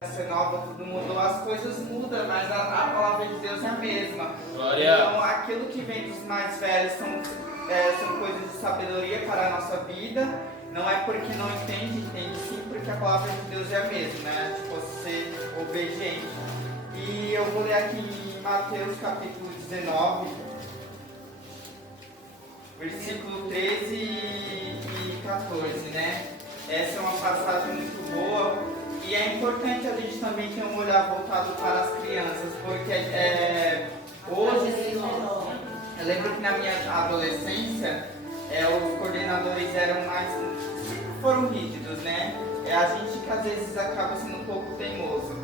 nova, tudo mudou, as coisas mudam, mas a palavra de Deus é a mesma. Glória. Então, aquilo que vem dos mais velhos são coisas de sabedoria para a nossa vida. Não é porque não entende sim, porque a palavra de Deus é a mesma, né? Tipo, ser obediente. E eu vou ler aqui em Mateus capítulo 19, versículo 13 e 14, né? Essa é uma passagem muito boa. E é importante a gente também ter um olhar voltado para as crianças, porque hoje, eu lembro que na minha adolescência, os coordenadores foram rígidos, né? A gente que às vezes acaba sendo um pouco teimoso.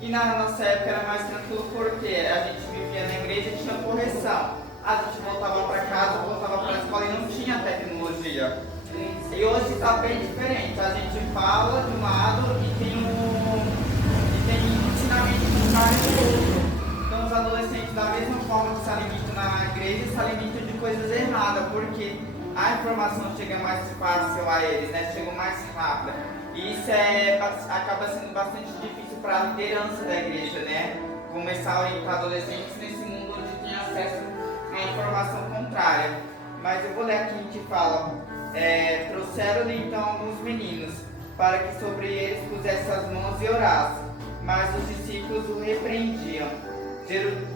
E na nossa época era mais tranquilo porque a gente vivia na igreja e tinha correção. A gente voltava para casa, voltava para a escola e não tinha tecnologia. E hoje está bem diferente. A gente fala de um lado e tem um ensinamento contrário do outro. Então os adolescentes, da mesma forma que se alimentam na igreja, se alimentam de coisas erradas, porque a informação chega mais fácil a eles, né? Chega mais rápida. E isso acaba sendo bastante difícil para a liderança da igreja, né? Começar a orientar adolescentes nesse mundo onde tem acesso à informação contrária. Mas eu vou ler aqui que fala: trouxeram-lhe então alguns meninos, para que sobre eles pusesse as mãos e orasse. Mas os discípulos o repreendiam.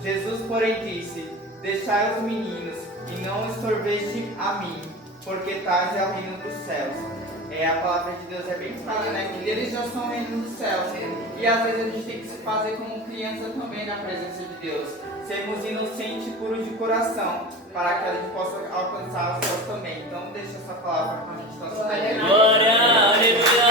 Jesus, porém, disse: deixai os meninos, e não estorveis a mim, porque tais é o reino dos céus. A palavra de Deus é bem clara, né? Que eles já são o reino dos céus. E às vezes a gente tem que se fazer como criança também na presença de Deus. Sermos inocentes e puros de coração, para que a gente possa alcançar os céus também. Então deixa essa palavra para a gente estar estudando. Glória, aleluia.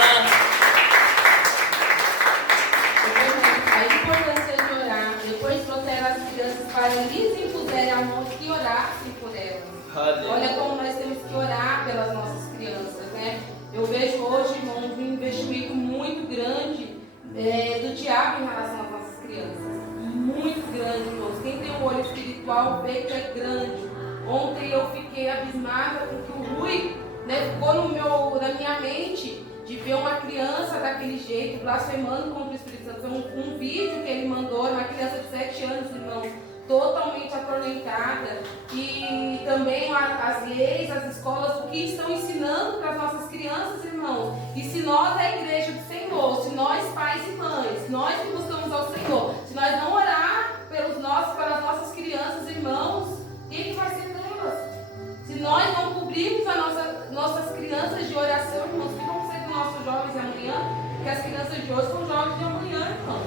A importância de orar. Depois trouxeram as crianças para lhes impuserem a mão e orassem por elas. Olha como nós temos que orar pelas nossas crianças, né? Eu vejo hoje, irmãos, um investimento muito grande do diabo em relação às nossas crianças. Muito grande, irmãos. Quem tem um olho espiritual vê que é grande. Ontem eu fiquei abismada com que o Rui, né, ficou na minha mente de ver uma criança daquele jeito, blasfemando contra o Espírito Santo. Um vídeo que ele mandou, uma criança de 7 anos, irmãos, totalmente atormentada. E também as leis, as escolas, o que estão ensinando para as nossas crianças, irmãos. E se nós, a igreja do Senhor, se nós, pais e mães, nós que buscamos ao Senhor, se nós não orar pelas nossas crianças, irmãos, o que vai ser delas? Se nós não cobrirmos nossas crianças de oração, irmãos, o que vão ser dos nossos jovens de amanhã? Porque as crianças de hoje são jovens de amanhã, irmãos.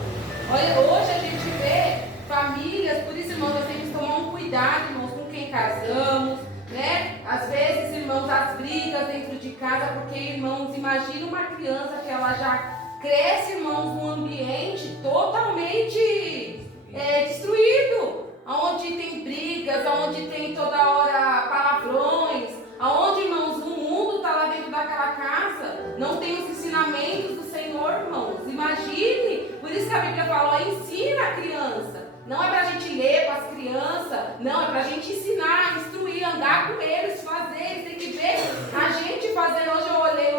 Olha, hoje a gente vê famílias, por isso, irmãos, nós temos que tomar um cuidado, irmãos, com quem casamos, né? Às vezes, irmãos, as brigas dentro de casa, porque, irmãos, imagina uma criança que ela já cresce, irmãos, num ambiente totalmente destruído, onde tem brigas, onde tem toda hora palavrões, onde, irmãos, o mundo está lá dentro daquela casa, não tem os ensinamentos do Senhor, irmãos. Imagine, por isso que a Bíblia fala, ensina a criança. Não é para a gente ler para as crianças, não, é para a gente ensinar, instruir, andar com eles, fazer, eles têm que ver a gente fazendo. Hoje eu olhei,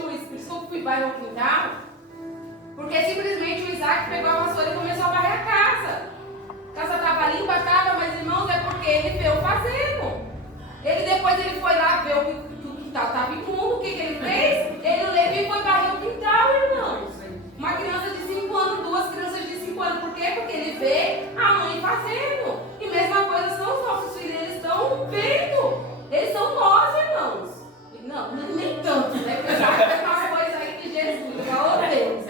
por isso que eu fui varrer o quintal, porque simplesmente o Isaac pegou a vassoura e começou a varrer a casa. A casa estava limpa, mas irmãos, é porque ele veio fazendo. Depois ele foi lá ver o quintal estava imundo, o que ele fez? Ele levou e foi varrer o quintal, irmãos. Uma criança de 5 anos, 2 crianças de 5 anos, por quê? Porque ele vê a mãe fazendo. E mesma coisa são os nossos filhos, eles estão vendo. Eles são nós, irmãos. Não, nem tanto, né? Porque já tem umas coisas aí que Jesus, glória a Deus.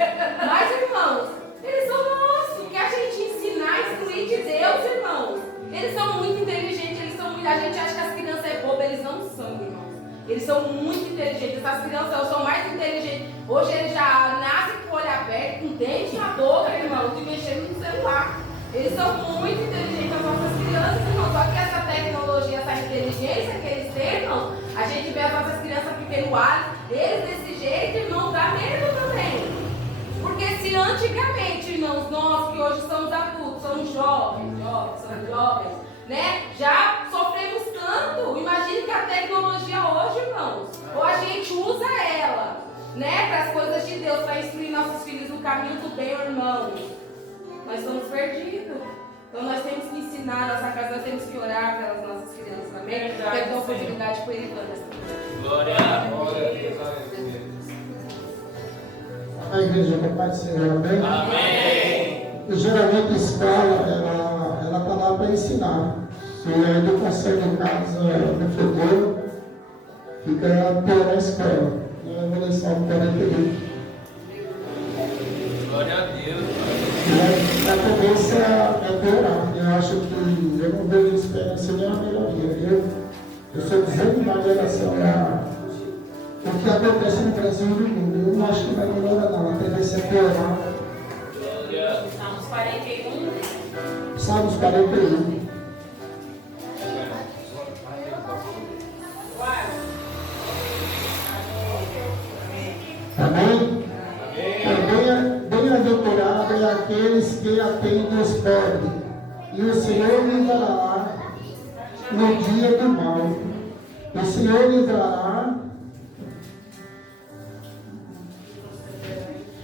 Mas, irmãos, eles são nós. Que a gente ensinar, instruir de Deus, irmãos. Eles são muito inteligentes, a gente acha que as crianças é boba, eles não são, irmãos. Eles são muito inteligentes. Essas crianças são mais inteligentes. Hoje eles já nascem com o olho aberto, com dente na boca, irmão, de mexer no celular. Eles são muito inteligentes, as nossas crianças, irmão. Só que essa tecnologia, essa inteligência que eles têm, irmão, a gente vê as nossas crianças pequeno ar, eles desse jeito, irmão, dá medo também. Porque se antigamente, irmãos, nós que hoje somos adultos, somos jovens, né? Já sofremos tanto. Imagine que a tecnologia hoje, irmãos, ou a gente usa ela né, para as coisas de Deus, para instruir nossos filhos no caminho do bem, irmãos, nós estamos perdidos. Então nós temos que ensinar a nossa casa, nós temos que orar pelas nossas crianças também. Quero dar oportunidade para ele, glória a Deus. A igreja da Pai do Senhor, amém? Amém. E geralmente a escola, ela está lá para ensinar. Se a educação em casa não for boa, fica pior na escola. Na Revolução 41. Glória a Deus. E a tendência é piorar. Eu acho que eu não vejo esperança nem uma melhoria. Eu sou desanimado em relação o que acontece no Brasil e no mundo. Eu não acho que vai melhorar não, a tendência é piorar. Salmos 41. Salmos 41. Amém? Bem-aventurado é aqueles que atendem os pobres, e o Senhor livrará no dia do mal. O Senhor livrará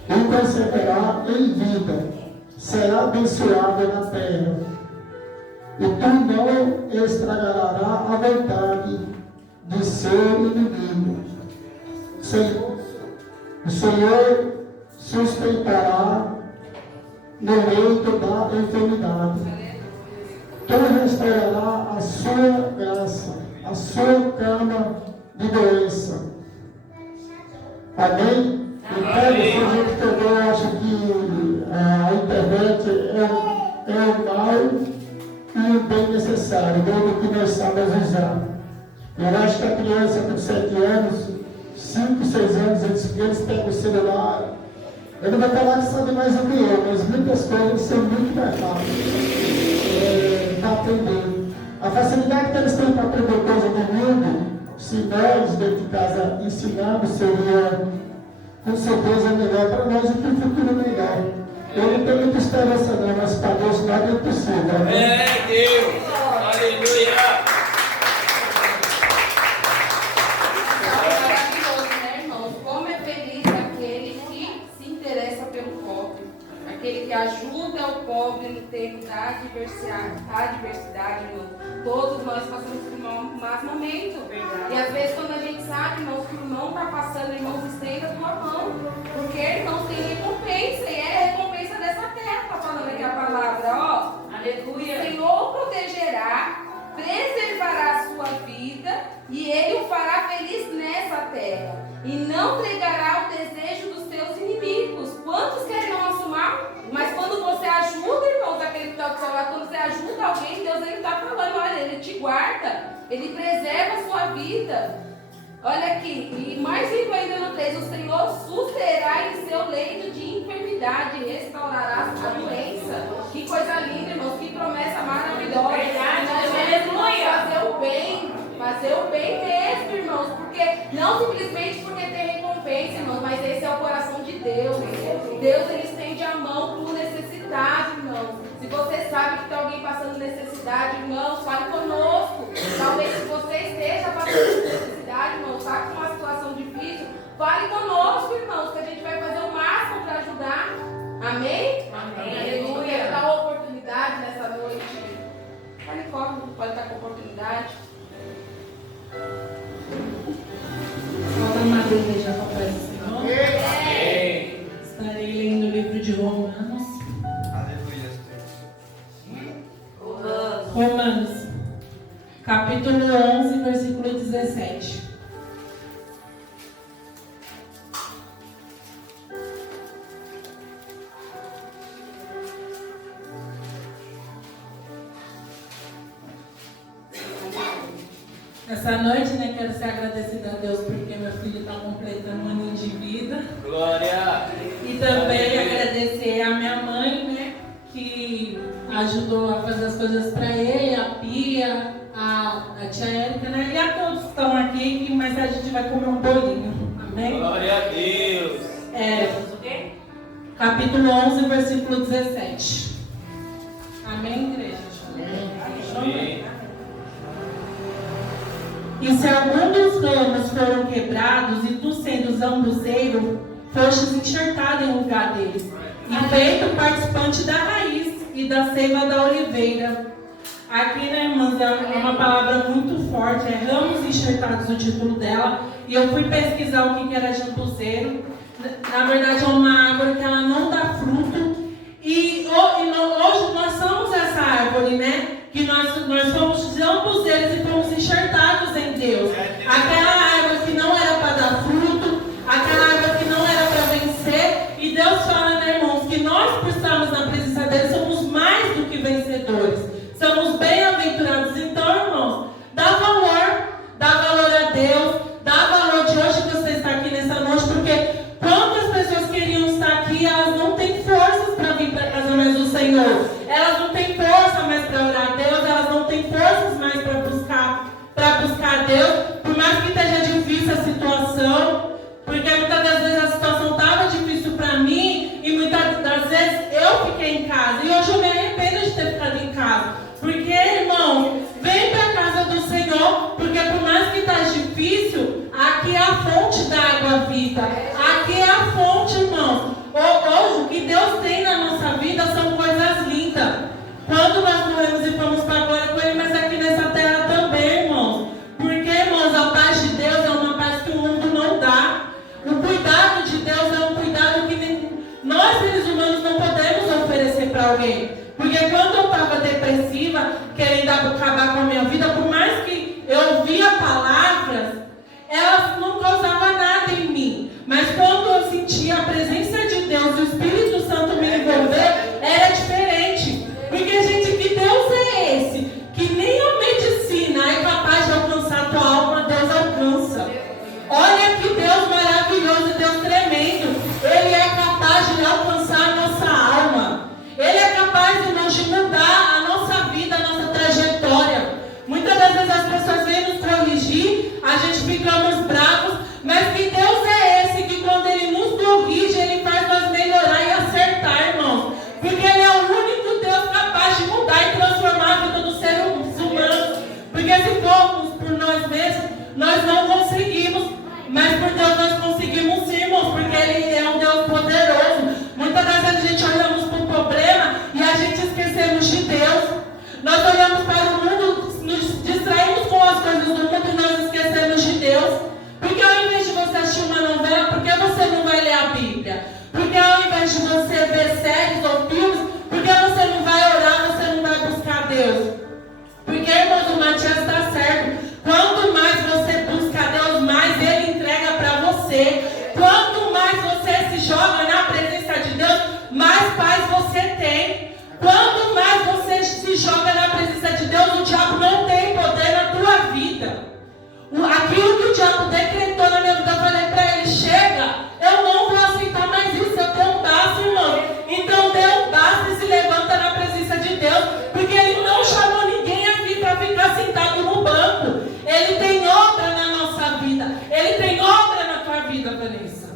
e conservará em vida, será abençoado na terra, e tu não estragará a vontade de seu inimigo. O Senhor sustentará no leito da enfermidade. Tu restaurará a sua graça, a sua cama de doença. Amém? Então, se a gente também acha que a internet é o mal e o bem necessário, dentro que nós sabemos usar. Eu acho que a criança com 7 anos, 5, 6 anos, eles pegam o celular. Eu não vou falar que sabe mais do que eu, mas muitas coisas são muito mais fáceis para aprender. A facilidade que eles têm para aprender coisa do mundo, se nós dentro de casa ensinarmos, seria com certeza melhor para nós e para o futuro melhor. Eu não tenho muita esperança não, mas para Deus nada é impossível. É Deus! Aleluia! Aquele que ajuda o pobre no tempo da adversidade, irmão. Todos nós passamos por um mau momento. E às vezes quando a gente sabe, irmão, que o irmão está passando, irmão, estenda a tua mão. Porque, irmão, tem recompensa. E é a recompensa dessa terra. Está falando aqui a palavra, ó. Aleluia. O Senhor protegerá, preservará a sua vida e Ele o fará feliz nessa terra. E não negará o desejo dos teus inimigos. Quantos querem o nosso mal? Mas quando você ajuda, irmãos, aquele que está do seu lado, quando você ajuda alguém, Deus ele está falando, olha, Ele te guarda, Ele preserva a sua vida. Olha aqui, e mais rico ainda no 3, o Senhor susterá em seu leito de enfermidade e restaurará a doença. Que coisa linda, irmãos, que promessa maravilhosa. Fazer o bem mesmo, irmãos, porque não simplesmente porque tem recompensa, irmãos, mas esse é o coração de Deus. Deus, Ele estende a mão por necessidade, irmãos. Se você sabe que tem alguém passando necessidade, irmãos, fale conosco. Talvez se você esteja passando necessidade, irmãos, está com uma situação difícil, fale conosco, irmãos, que a gente vai fazer o máximo para ajudar. Amém? Amém. Aleluia. Quero dar uma oportunidade nessa noite. Fale como pode estar com oportunidade. Volta na igreja com a paz do Senhor. Estarei lendo o livro de Romanos. Romanos, capítulo 11, versículo 17. Essa noite, né, quero ser agradecida a Deus porque meu filho está completando um ano de vida. Glória! E também agradecer a minha mãe, né, que ajudou a fazer as coisas para ele, a Pia, a tia Érica, né, e a todos que estão aqui, que mais tarde a gente vai comer um bolinho. Amém? Glória a Deus! Capítulo 11, versículo 17. Amém, igreja? Amém. E se algum dos ramos foram quebrados, e tu sendo zambuzeiro, fostes enxertado em lugar deles, e feito participante da raiz e da seiva da oliveira. Aqui, né, irmãs, é uma palavra muito forte, é ramos enxertados o título dela, e eu fui pesquisar o que era jambuzeiro. Na verdade é uma árvore que ela não dá fruto, e hoje nós somos essa árvore, né, que nós somos jambuzeiros e fomos enxertados em Deus. Aquela árvore que não era para dar fruto, aquela árvore que não era para vencer, e Deus fala, né, irmãos, que nós, por estarmos na presença dele, somos mais do que vencedores, somos bem-aventurados. Então, irmãos, dá valor a Deus, dá valor de hoje que você está aqui nessa noite, porque quantas pessoas queriam estar aqui, elas não têm forças para vir para a casa mais do Senhor, elas não têm força mais para orar a Deus, elas não têm forças mais para buscar a Deus, por mais que esteja difícil a situação, porque muitas das vezes a situação estava difícil para mim, e muitas das vezes eu fiquei em casa, e hoje eu me arrependo de ter ficado em casa, porque, irmão, vem para a casa do Senhor, porque por mais que está difícil, aqui é a fonte da água viva, aqui é a fonte, irmão. Hoje, o que Deus tem na nossa vida são coisas lindas. Quando nós morremos e fomos para a glória com Ele, mas aqui nessa terra também, irmãos. Porque, irmãos, a paz de Deus é uma paz que o mundo não dá. O cuidado de Deus é um cuidado que nós, seres humanos, não podemos oferecer para alguém. Porque quando eu estava depressiva, querendo acabar com a minha vida, por mais que eu ouvia palavras, elas não causavam nada em mim. Mas quando eu sentia a presença de Deus e o Espírito Santo me envolver, era diferente. Porque, gente, que Deus é esse? Que nem a medicina é capaz de alcançar a tua alma, Deus alcança. Olha que Deus maravilhoso, Deus tremendo. Ele é capaz de alcançar a nossa alma. Ele é capaz, irmãos, de mudar a nossa vida, a nossa trajetória. Muitas das vezes as pessoas vêm nos corrigir, a gente ficamos bravos, mas que Deus é esse que quando Ele nos corrige, Ele faz nós melhorar e acertar, irmãos. Porque Ele é o único Deus capaz de mudar e transformar a vida dos seres humanos. Porque se formos por nós mesmos, nós não conseguimos. Mas por Deus nós conseguimos sim, irmãos, porque Ele é um Deus poderoso. Muitas das vezes a gente olhamos para o problema e a gente esquecemos de Deus. Nós olhamos para o mundo, nos distraímos com as coisas do mundo e nós esquecemos de Deus. Porque ao invés de você assistir uma novela, por que você não vai ler a Bíblia? Porque ao invés de você ver séries ou filmes, por que você não vai orar, você não vai buscar Deus? Porque, irmãos, o Matias está certo. Quanto mais você busca Deus, mais Ele entrega para você. Quanto mais você se joga na presença de Deus, mais paz você tem. Quanto mais você se joga na presença de Deus, o diabo não tem poder na tua vida. Aquilo que o diabo decretou na minha vida, eu falei para ele, chega, eu não vou aceitar mais isso, eu tenho um basta, irmão. Então dê um basta e se levanta na presença de Deus, porque Ele não chamou ninguém aqui para ficar sentado no banco. Ele tem obra na nossa vida, Ele tem obra na tua vida, Vanessa.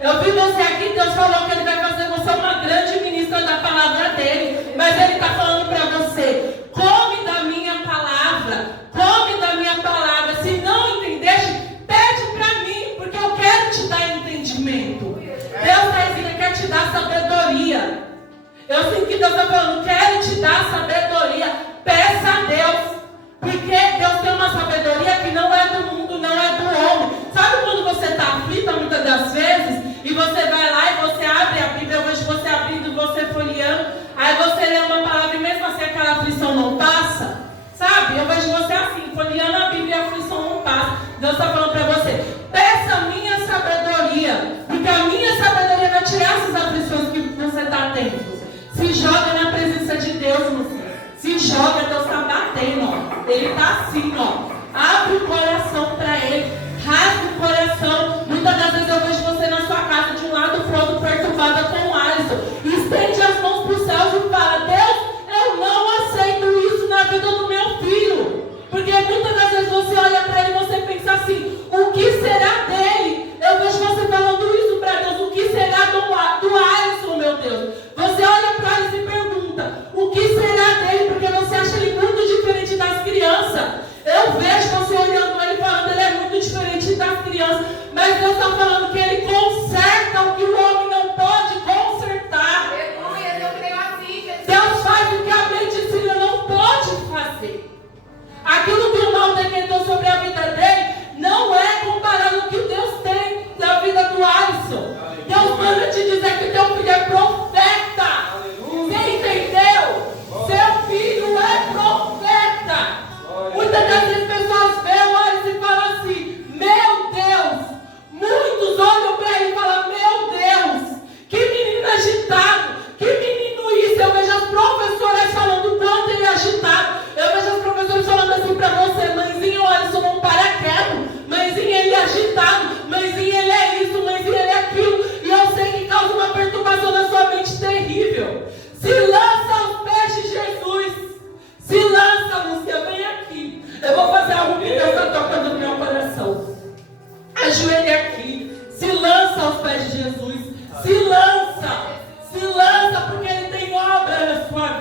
Eu vi você aqui, Deus falou que Ele vai fazer você uma grande ministra da palavra dEle, mas Ele está falando para você, come da minha palavra, come da minha palavra. Se não entendeste, pede para mim, porque eu quero te dar entendimento. Deus está dizendo, Ele quer te dar sabedoria. Eu sinto que Deus está falando, quero te dar sabedoria. Peça a Deus, porque Deus tem uma sabedoria que não é do mundo, não é do homem. Sabe quando você está aflita muitas das vezes, e você vai lá e você abre a Bíblia, eu vejo você abrindo, você folheando, aí você lê uma palavra e mesmo assim aquela aflição não passa? Sabe? Eu vejo você assim, folheando a Bíblia e a aflição não passa. Deus está falando para você, peça a minha sabedoria, porque a minha sabedoria vai tirar essas aflições que você está tendo. Se joga na presença de Deus, você. Se joga, Deus está batendo, ó. Ele está assim, ó. Abre o coração para Ele, rasga o coração. Muitas das vezes eu vejo você na sua casa, de um lado pro outro, perturbada com o Alisson. Estende as mãos para os céus e fala, Deus, eu não aceito isso na vida do meu filho. Porque muitas das vezes você olha para ele e você pensa assim, o que será dele? Eu vejo você falando isso para Deus, o que será do Alisson, meu Deus? Você olha para Alisson e pergunta, o que será dele? Porque você acha ele muito diferente das crianças. Eu vejo você olhando ele e falando,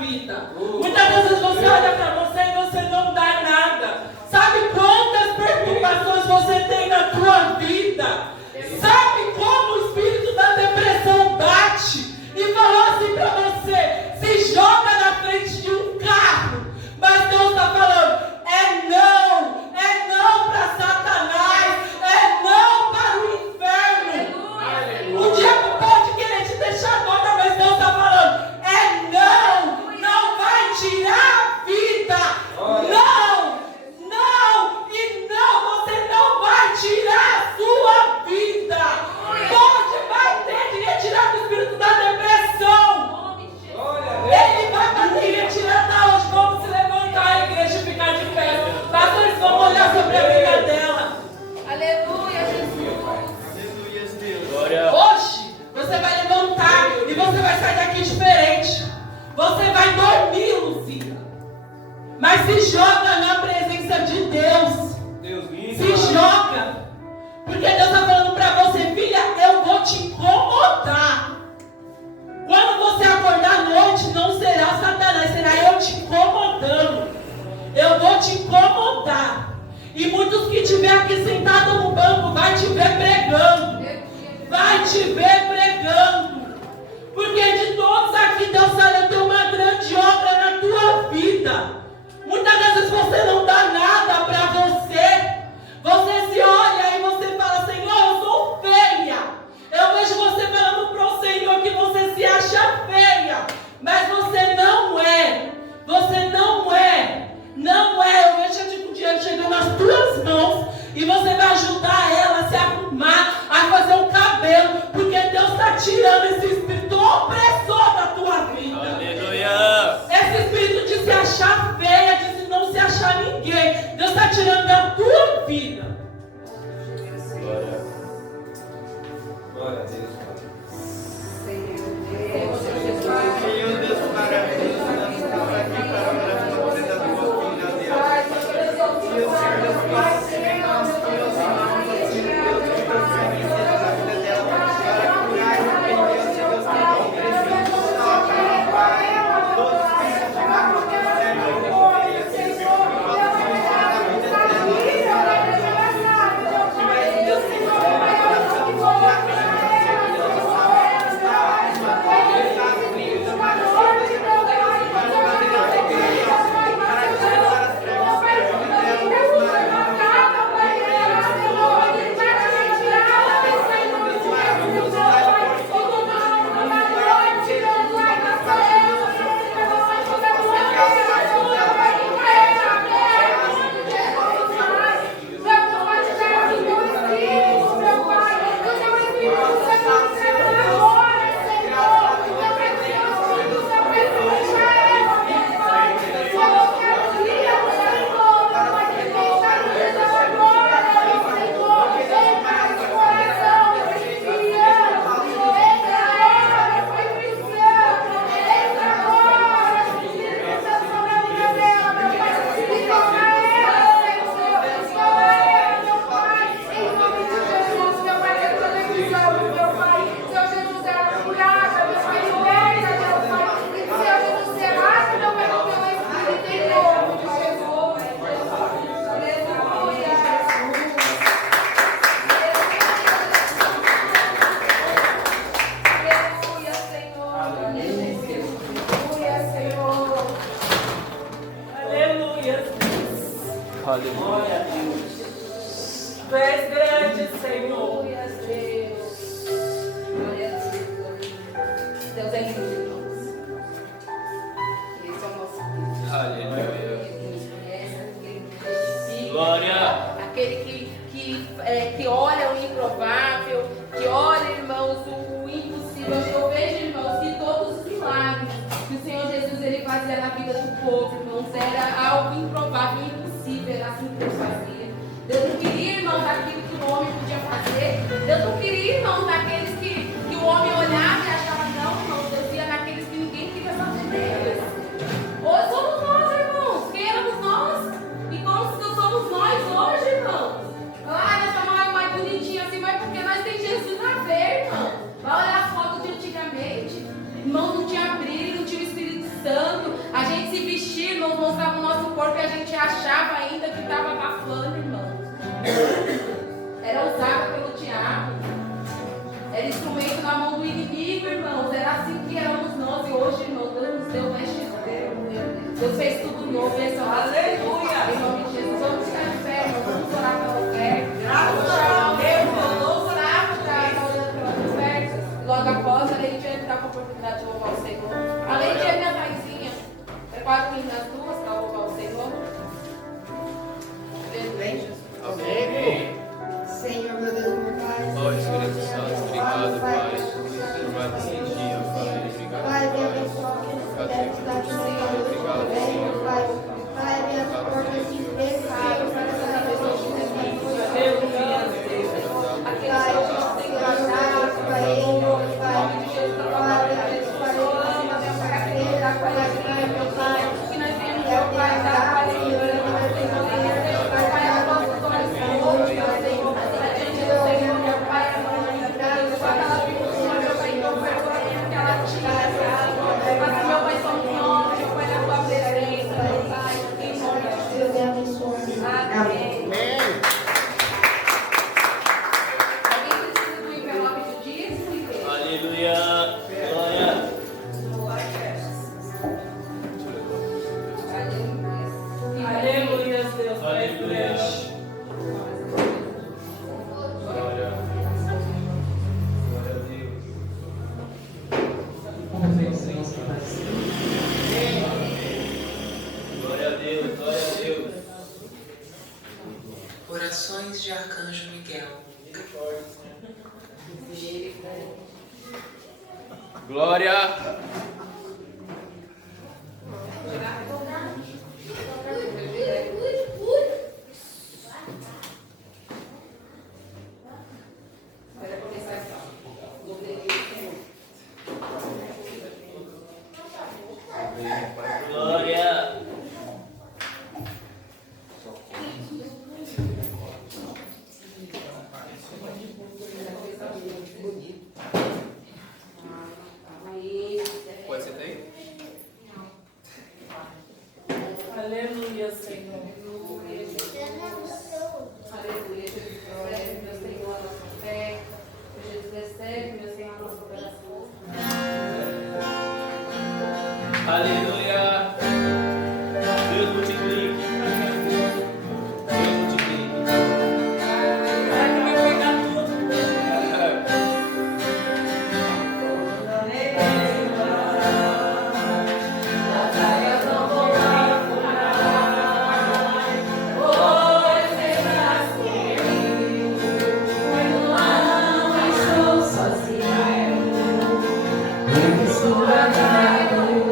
vida. Muitas vezes você olha para você e você não dá nada. Sabe quantas perturbações você tem na tua vida? Sabe como o espírito da depressão bate e falou assim para você: se joga na frente de um carro. Mas Deus está falando: é não para Satanás, é não para o inferno. O diabo pode querer te deixar doida, mas Deus está falando: é não vai tirar a vida, você não vai tirar a sua vida. Pode bater de retirar do espírito da depressão. Ele vai bater e retirar da hoje. Vamos se levantar a igreja e ficar de pé. Pastores, vamos olhar sobre a vida dela. Aleluia, Jesus. Aleluia, Deus. Glória. Hoje, você vai levantar e você vai sair daqui diferente. Você vai dormir, Luzia. Mas se joga na presença de Deus. Se joga. Porque Deus está falando para você: filha, eu vou te incomodar. Quando você acordar à noite, não será Satanás, será eu te incomodando. Eu vou te incomodar. E muitos que estiver aqui sentado no banco vai te ver pregando. Vai te ver pregando. Porque de todos aqui, Deus vai ter uma grande obra na tua vida. Muitas vezes você não dá nada para você. Você se olha e você fala: Senhor, eu sou feia. Eu vejo você falando para o Senhor que você se acha feia. Mas você não é. Você não é. Não é. Eu vejo o dinheiro chegando nas tuas mãos. E você vai ajudar ela a se arrumar, a fazer o cabelo. Porque Deus está tirando esse espírito opressor da tua vida. Aleluia. Esse espírito de se achar feia, de não se achar ninguém. Deus está tirando da tua vida. Glória. Glória a Deus. Senhor Deus maravilhoso, nós estamos aqui para orar pela vida da tua filha, Deus. E o Senhor Deus Pai, nós teus irmãos, assim, Deus, que você esteja na vida dela para curar e arrepender, Senhor Deus, que não precisa toca, Pai, todos os filhos de Marco, que serve o teu filho, Senhor, que possa se mostrar na vida dela, maravilhoso. Que mais Deus tem no coração, Aleluia. Tu és grande, Senhor. Glória a Deus. Glória a Deus. Deus é lindo, irmãos. Esse é o nosso Deus. Aleluia. Ele nos conhece, ele nos justifica. Glória. Aquele que olha o improvável, que olha, irmãos, o impossível. Eu vejo, irmãos, que todos os milagres que o Senhor Jesus ele fazia na vida do povo, irmãos, era algo improvável, impossível, era assim que Deus fazia. Deus não queria, irmãos, aquilo que o homem podia fazer. Deus não queria, irmãos, daqueles que o homem olhava e achava, não, irmãos, Deus ia naqueles que ninguém queria saber deles. Hoje somos nós, irmãos, quem éramos nós? E como somos nós hoje, irmãos? Ah, essa mais bonitinha assim, mas porque nós temos Jesus na veia, irmão. Vai olhar as fotos de antigamente. Irmãos, não tinha brilho, não tinha o Espírito Santo. não usava o nosso corpo e a gente achava ainda que estava abafando, irmão. Era usado pelo diabo. Era instrumento na mão do inimigo, irmãos. Era assim que éramos nós. E hoje, irmão, Deus nos deu mais Deus fez tudo novo. Aleluia! Em nome de Jesus, vamos ficar de pé, irmão. Vamos orar pela oferta. Vamos chamar o Deus. Vamos orar pelas ofertas. Logo após, além de entrar com a oportunidade de louvar o Senhor. Além de minha paizinha, prepara o menino nas duas para louvar o Senhor. Amém. Senhor, meu Deus, meu Pai. Ó Espírito Santo, obrigado, Pai, por mais esse dia, Pai. Obrigado, Pai, vem Pai. abençoar o que nos Obrigado, puder te dar de Senhor. Obrigado, Senhor. Pai, Pai, abre as portas de emprego, Senhor, para cada pessoa que tem Pai, eu te tenho orado para ele, Pai, meu Pai, Que nós temos, meu Pai, dar para Senhor, Pai, a nossa coração, Senhor, adiante do Senhor, meu Pai, a mãe, aquela pessoa, meu Pai, que não perdoa que ela tinha, mas meu Pai, são nós, meu Pai, na tua presença, meu Pai, em nome de Deus te abençoe. Amém. Alguém precisa do envelope do dízimo, igreja? Aleluia. Glória. Aleluia, Deus. Aleluia. Glória. Glória a Deus. Glória a Deus, glória a Deus. Orações de Arcanjo Miguel. Glória. Glória. Pode ser daí? Aleluia, Senhor. Aleluia, Jesus, recebe, meu Senhor, a nossa fé. Jesus, recebe, meu Senhor, a nossa oração. Aleluia. Deus multiplique. Deus multiplique. Será que vai pegar tudo? Sozinho, eu estou amado.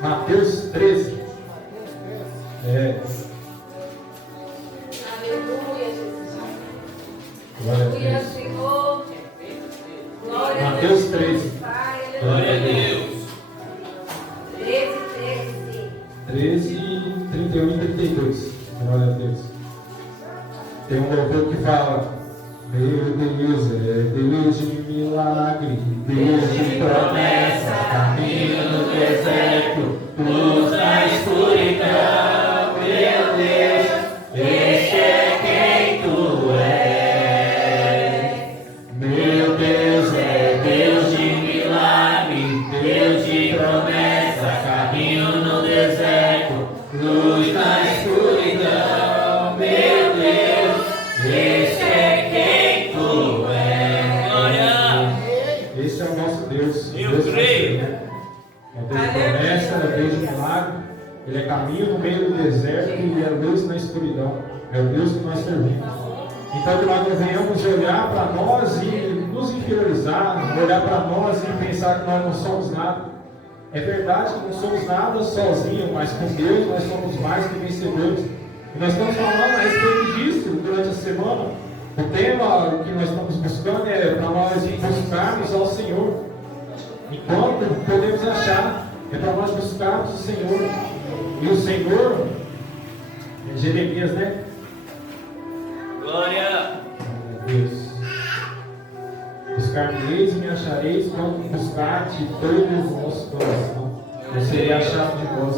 Mateus 13. Aleluia, Jesus. Glória a Aleluia, Deus. Senhor. Glória a Mateus Deus. 13. Pai, Glória a aleluia. Deus. 13, 31 e 32. Glória a Deus. Tem um louvor que fala: meu Deus é Deus de milagre, Deus de promessa, caminho no deserto, luz na escuridão. Meu Deus, este é quem tu és. Meu Deus é Deus de milagre, Deus de promessa, caminho no deserto, luz na escuridão. Meu Deus, este é quem tu és. Glória. Esse é o nosso Deus. Eu Deus creio. é Deus de promessa, é Deus de milagre. Ele é caminho no meio do deserto e ele é luz na escuridão. É o Deus que nós servimos. Então que nós não venhamos olhar para nós e nos inferiorizar, olhar para nós e pensar que nós não somos nada. É verdade que não somos nada sozinhos, mas com Deus nós somos mais que vencedores. E nós estamos falando a respeito disso durante a semana. O tema que nós estamos buscando é para nós buscarmos ao Senhor. Enquanto podemos achar, é para nós buscarmos o Senhor. E o Senhor, é Jeremias, né? Glória. Deus. Buscar-me-eis e me achareis quando buscar de todo o vosso coração. Eu serei achado de vós.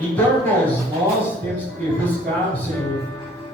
Então, irmãos, nós temos que buscar o Senhor.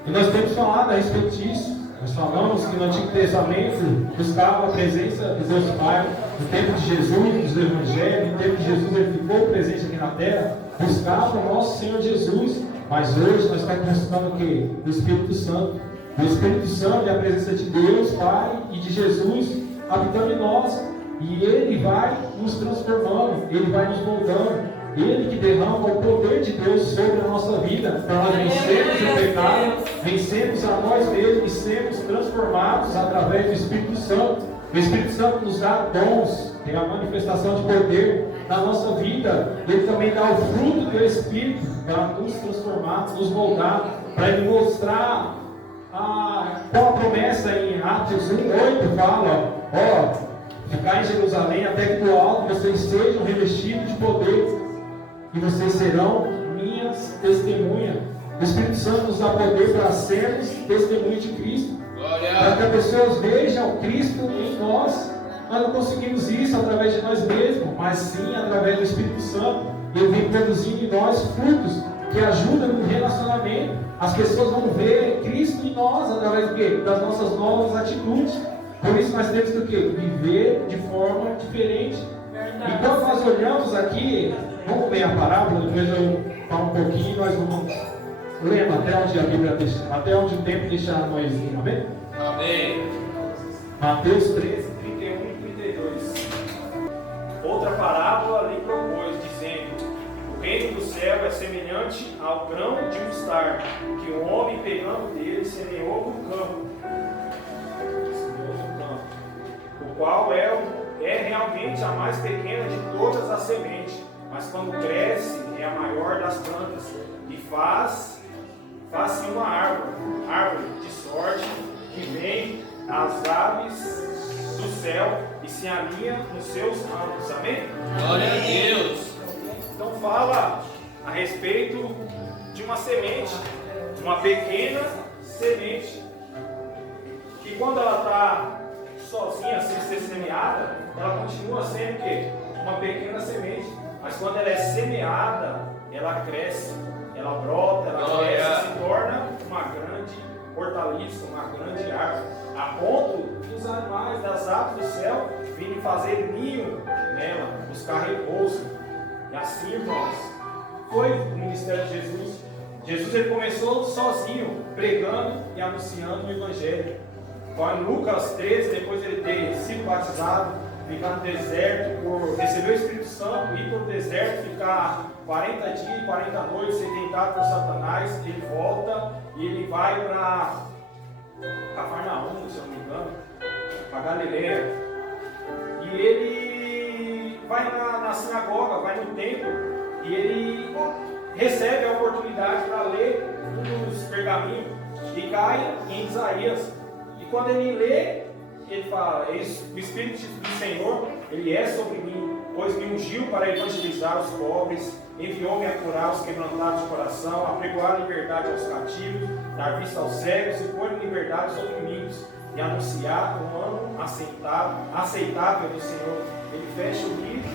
E nós temos falado a respeito disso. Nós falamos que no Antigo Testamento buscava a presença de Deus Pai. No tempo de Jesus, dos Evangelhos, no tempo de Jesus ele ficou presente aqui na terra. Buscava o nosso Senhor Jesus. Mas hoje nós estamos buscando o quê? O Espírito Santo. O Espírito Santo é a presença de Deus, Pai, e de Jesus habitando em nós. E Ele vai nos transformando, Ele vai nos moldando. Ele que derrama o poder de Deus sobre a nossa vida, para nós vencermos o pecado, vencermos a nós mesmos e sermos transformados através do Espírito Santo. O Espírito Santo nos dá dons, tem a manifestação de poder na nossa vida. Ele também dá o fruto do Espírito para nos transformar, nos moldar, para Ele mostrar qual a promessa em Atos 1:8 fala: ficar em Jerusalém até que do alto vocês sejam revestidos de poder. E vocês serão minhas testemunhas. O Espírito Santo nos dá poder para sermos testemunhas de Cristo. Para que as pessoas vejam Cristo em nós. Nós não conseguimos isso através de nós mesmos, mas sim através do Espírito Santo. Ele vem produzindo em nós frutos que ajudam no relacionamento. As pessoas vão ver Cristo em nós através do quê? Das nossas novas atitudes. Por isso nós temos que o quê? Viver de forma diferente. Enquanto nós olhamos aqui, vamos ler a parábola, depois eu falo um pouquinho e nós vamos lendo até onde a Bíblia deixa, até onde o tempo deixar nós ir, amém? Amém. Mateus 13, 31 e 32. Outra parábola lhe propôs, dizendo: o reino do céu é semelhante ao grão de mostarda, que o homem pegando dele semeou no campo. O qual é realmente a mais pequena de todas as sementes, mas quando cresce é a maior das plantas e faz-se uma árvore de sorte que vem as aves do céu e se alinha nos seus ramos. Amém? Glória a Deus. Então fala a respeito de uma semente, uma pequena semente, que quando ela está sozinha, sem ser semeada, ela continua sendo o quê? Uma pequena semente. Mas quando ela é semeada, ela cresce, ela brota, ela cresce, se torna uma grande hortaliça, uma grande árvore, a ponto dos animais, das aves do céu virem fazer ninho nela, buscar repouso. E assim, irmãos, foi o ministério de Jesus. Jesus ele começou sozinho, pregando e anunciando o Evangelho. Em Lucas 13, depois de ele ter sido batizado, ficar no deserto, receber o Espírito Santo, ir para o deserto, ficar 40 dias e 40 noites, ser tentado por Satanás, ele volta e ele vai para Cafarnaum, se eu não me engano, para Galileia. E ele vai na sinagoga, vai no templo, e ele recebe a oportunidade para ler um dos pergaminhos e cai em Isaías. E quando ele lê, ele fala: o Espírito do Senhor, ele é sobre mim, pois me ungiu para evangelizar os pobres, enviou-me a curar os quebrantados de coração, a pregoar a liberdade aos cativos, dar vista aos cegos e pôr em liberdade os oprimidos, e anunciar o ano aceitável do Senhor. Ele fecha o livro,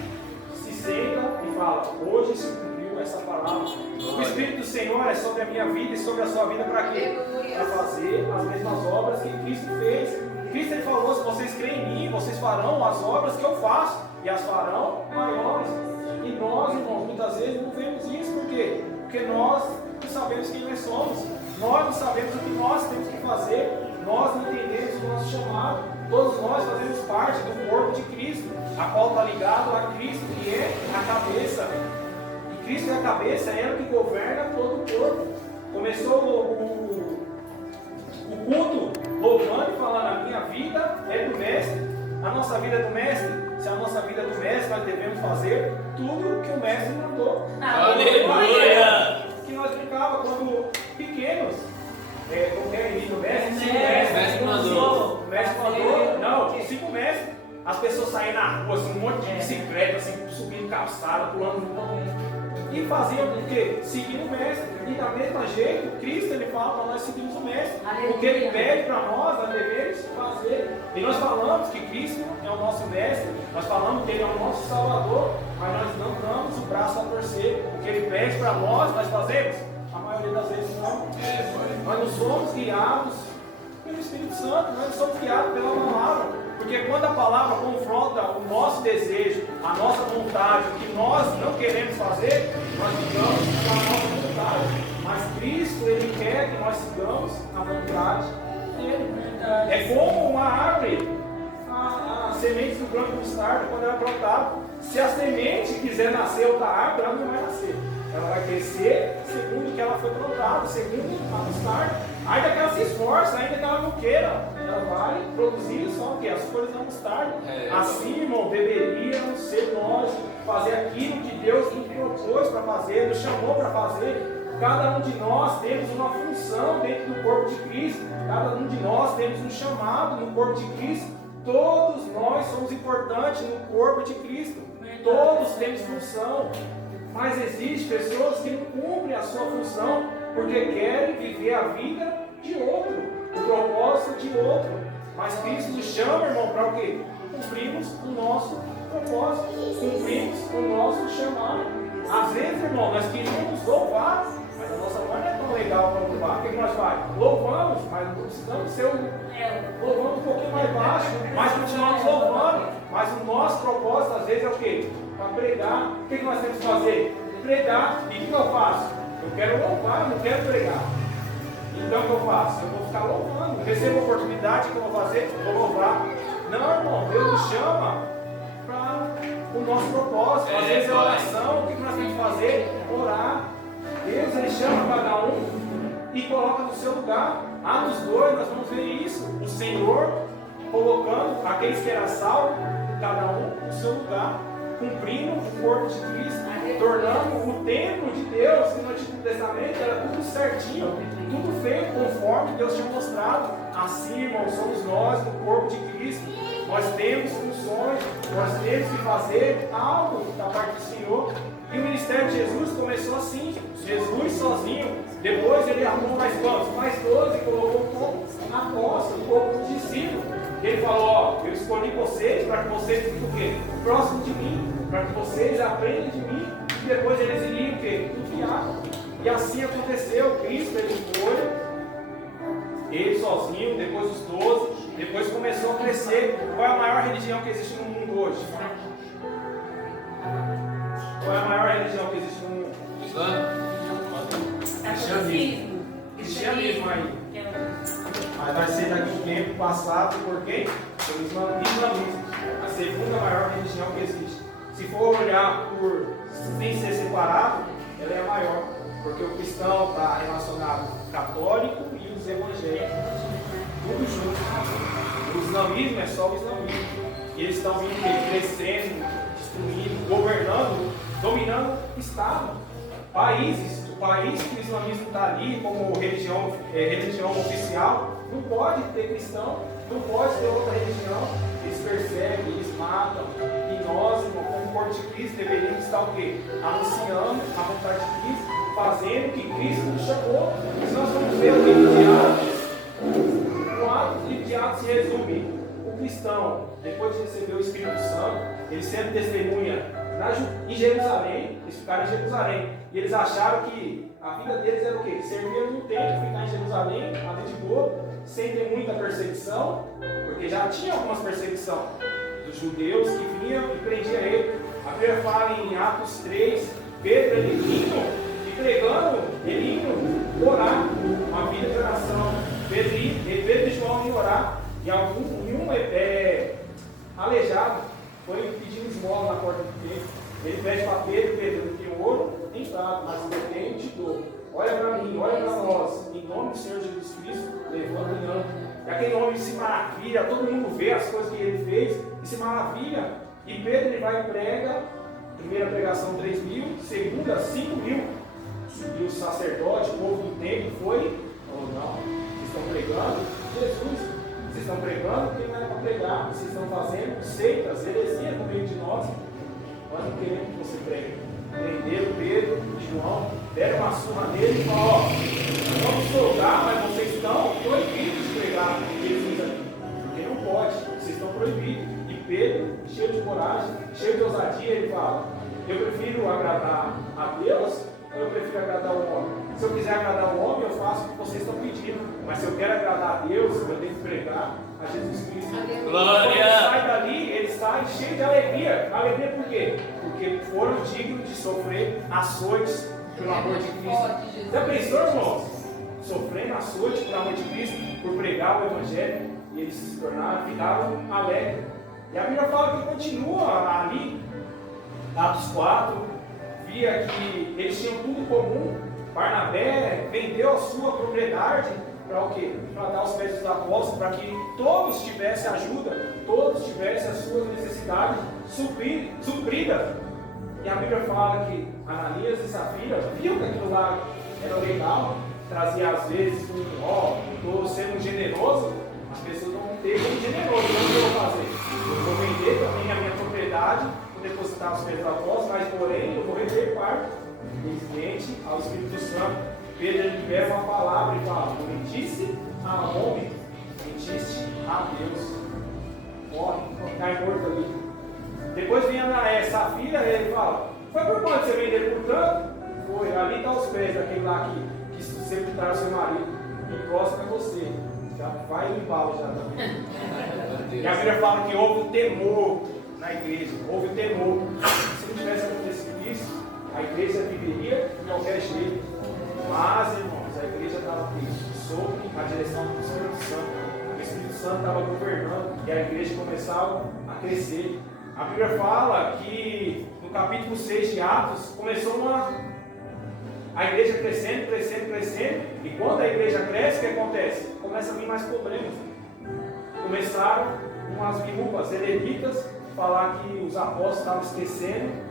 se senta e fala: hoje se cumpriu essa palavra. O Espírito do Senhor é sobre a minha vida e sobre a sua vida para quê? Para fazer as mesmas obras que Cristo fez. Cristo ele falou: se vocês creem em mim, vocês farão as obras que eu faço, e as farão maiores. E nós, irmãos, muitas vezes não vemos isso. Por quê? Porque nós não sabemos quem nós somos, nós não sabemos o que nós temos que fazer, nós não entendemos o nosso chamado. Todos nós fazemos parte do corpo de Cristo, a qual está ligado a Cristo, que é a cabeça. E Cristo é a cabeça, é Ele que governa todo o corpo. Começou o culto louvando e falando: a minha vida é do Mestre, a nossa vida é do Mestre. Se a nossa vida é do Mestre, nós devemos fazer tudo que o Mestre mandou. Aleluia! Que nós brincávamos quando pequenos. Qualquer livro, o Mestre, Mestre mandou. O Mestre mandou, não, 5 mestres. As pessoas saíam na rua, assim, um monte de bicicleta, assim, subindo calçada, pulando. E faziam o quê? Seguindo o Mestre. E da mesma jeito, Cristo ele fala para nós seguirmos o Mestre. O que ele pede para nós devemos fazer. E nós falamos que Cristo é o nosso Mestre, nós falamos que Ele é o nosso Salvador, mas nós não damos o braço a torcer. O que Ele pede para nós fazemos? A maioria das vezes não. Nós não somos guiados pelo Espírito Santo, nós não somos guiados pela palavra. Porque quando a palavra confronta o nosso desejo, a nossa vontade, o que nós não queremos fazer, nós ficamos com a nossa vontade. Mas Cristo, Ele quer que nós sigamos a vontade dEle. É como uma árvore, a semente do grão de mostarda, quando ela é plantada. Se a semente quiser nascer outra árvore, ela não vai nascer. Ela vai crescer segundo que ela foi plantada, segundo a mostarda. Ainda que ela se esforce, ainda que ela não queira, ela vai produzir só o que? As folhas da mostarda. Assim, irmão, deveríamos ser nós, fazer aquilo que Deus nos propôs para fazer, nos chamou para fazer. Cada um de nós temos uma função dentro do corpo de Cristo. Cada um de nós temos um chamado no corpo de Cristo. Todos nós somos importantes no corpo de Cristo. Todos temos função. Mas existem pessoas que não cumprem a sua função porque querem viver a vida de outro, o propósito de outro. Mas Cristo nos chama, irmão, para o quê? Cumprimos o nosso propósito, cumprimos o nosso chamado. Às vezes, irmão, nós queríamos louvar, mas a nossa mãe não é tão legal para louvar. O que nós fazemos? Louvamos, mas não precisamos ser louvamos um pouquinho mais baixo, mas continuamos louvando. Mas o nosso propósito, às vezes, é o quê? Para pregar. O que nós temos que fazer? Pregar. E o que eu faço? Eu quero louvar, eu não quero pregar. Então o que eu faço? Eu vou ficar louvando. Recebo a oportunidade, o que eu vou fazer? Vou louvar. Não, irmão, Deus nos chama para o nosso propósito. Às vezes é oração. O que nós temos que fazer? Orar. Deus ele chama cada um e coloca no seu lugar. Atos 2, nós vamos ver isso. O Senhor colocando aqueles que eram salvos, cada um no seu lugar, cumprindo o corpo de Cristo, tornando o templo de Deus, que no Antigo Testamento era tudo certinho, tudo feito conforme Deus tinha mostrado. Assim, irmãos, somos nós no corpo de Cristo. Nós temos funções, nós temos que fazer algo da parte do Senhor. E o ministério de Jesus começou assim, Jesus sozinho. Depois ele arrumou mais quantos? Mais 12, colocou como apóstolo, como discípulo. Ele falou: ó, eu escolhi vocês para que vocês fiquem o quê? Próximo de mim, para que vocês aprendam de mim. E depois eles iriam o quê? Enviar. E assim aconteceu. Cristo ele foi, ele sozinho, depois os 12, depois começou a crescer. Qual é a maior religião que existe no mundo hoje? Qual é a maior religião que existe no mundo? Cristianismo. Cristianismo aí. Mas vai ser daqui um tempo passado por quem? Pelo islamismo. A segunda maior religião que existe. Se for olhar por sem ser separado, ela é a maior. Porque o cristão está relacionado ao católico e os evangélicos. Tudo junto. O islamismo é só o islamismo. E eles estão vindo crescendo, destruindo, governando dominando o Estado. Países, o país que o islamismo está ali como religião oficial, não pode ter cristão, não pode ter outra religião. Eles perseguem, eles matam. E nós, irmão, como corpo de Cristo, deveríamos estar o quê? Anunciando a vontade de Cristo, fazendo o que Cristo nos chamou. Se nós vamos ver o livro de Atos se resume. O cristão, depois de receber o Espírito Santo, ele sempre testemunha em Jerusalém. Eles ficaram em Jerusalém. E eles acharam que a vida deles era o quê? Servir no templo, ficar em Jerusalém, ali de boa, sem ter muita perseguição, porque já tinha algumas perseguições dos judeus que vinham e prendiam ele. A Bíblia fala em Atos 3, Pedro ele indo e pregando, ele indo orar, uma vida de oração. Pedro e João iam orar, e um aleijado foi pedindo esmola na porta do templo. Ele pede para Pedro, Pedro, não tem ouro, nem prata, mas eu tenho e te dou. Olha para mim, olha para nós, em nome do Senhor Jesus Cristo, levanta e anda. E aquele homem se maravilha, todo mundo vê as coisas que ele fez e se maravilha. E Pedro ele vai e prega, primeira pregação 3.000, segunda 5.000. E o sacerdote, o povo do templo foi, não, vocês estão pregando Jesus, vocês estão pregando quem não é para pregar, vocês estão fazendo seitas, heresias no meio de nós. Nós não queremos que você pregue. Prenderam Pedro e João, deram uma surra nele e falaram: ó, vamos soltar, mas vocês estão proibidos de pregar Jesus aqui, porque não pode, vocês estão proibidos. E Pedro, cheio de coragem, cheio de ousadia, ele fala: eu prefiro agradar a Deus ou eu prefiro agradar o homem? Se eu quiser agradar o homem, eu faço o que vocês estão pedindo, mas se eu quero agradar a Deus, eu tenho que pregar a Jesus Cristo. Glória! Quando ele sai dali, ele sai cheio de alegria. Alegria por quê? Porque foram dignos de sofrer açoites pelo amor de Cristo. Já pensou, irmãos? Sofrendo açoite pelo amor de Cristo, por pregar o Evangelho, e eles se tornaram, ficaram alegres. E a Bíblia fala que continua ali, Atos 4, via que eles tinham tudo em comum. Barnabé vendeu a sua propriedade para o quê? Para dar aos pés dos apóstolos, para que todos tivessem ajuda, todos tivessem as suas necessidades supridas. E a Bíblia fala que Ananias e Safira viu que aquilo lá era legal, trazia às vezes estou sendo generoso, as pessoas vão ter como generoso, o que eu vou fazer? Eu vou vender também a minha propriedade, vou depositar aos pés dos apóstolos, mas porém eu vou reter parte. Infelizmente, ao Espírito Santo, Pedro libera uma palavra e fala: não mentisse a homem, mentiste a Deus. Morre, cai morto ali. Depois vem Anaés, Safira, ele fala: foi por quanto você vendeu por tanto? Foi, ali está os pés daquele lá que sepultaram seu marido, e próximo é você. Já vai limpá-lo já também. E a Bíblia fala que houve temor na igreja, houve temor. Se não tivesse acontecido isso, a igreja viveria de qualquer jeito. Mas, irmãos, a igreja estava sob a direção do Espírito Santo. O Espírito Santo estava governando e a igreja começava a crescer. A Bíblia fala que no capítulo 6 de Atos começou a igreja crescendo. E quando a igreja cresce, o que acontece? Começa a vir mais problemas. Começaram umas viúvas hereditas falar que os apóstolos estavam esquecendo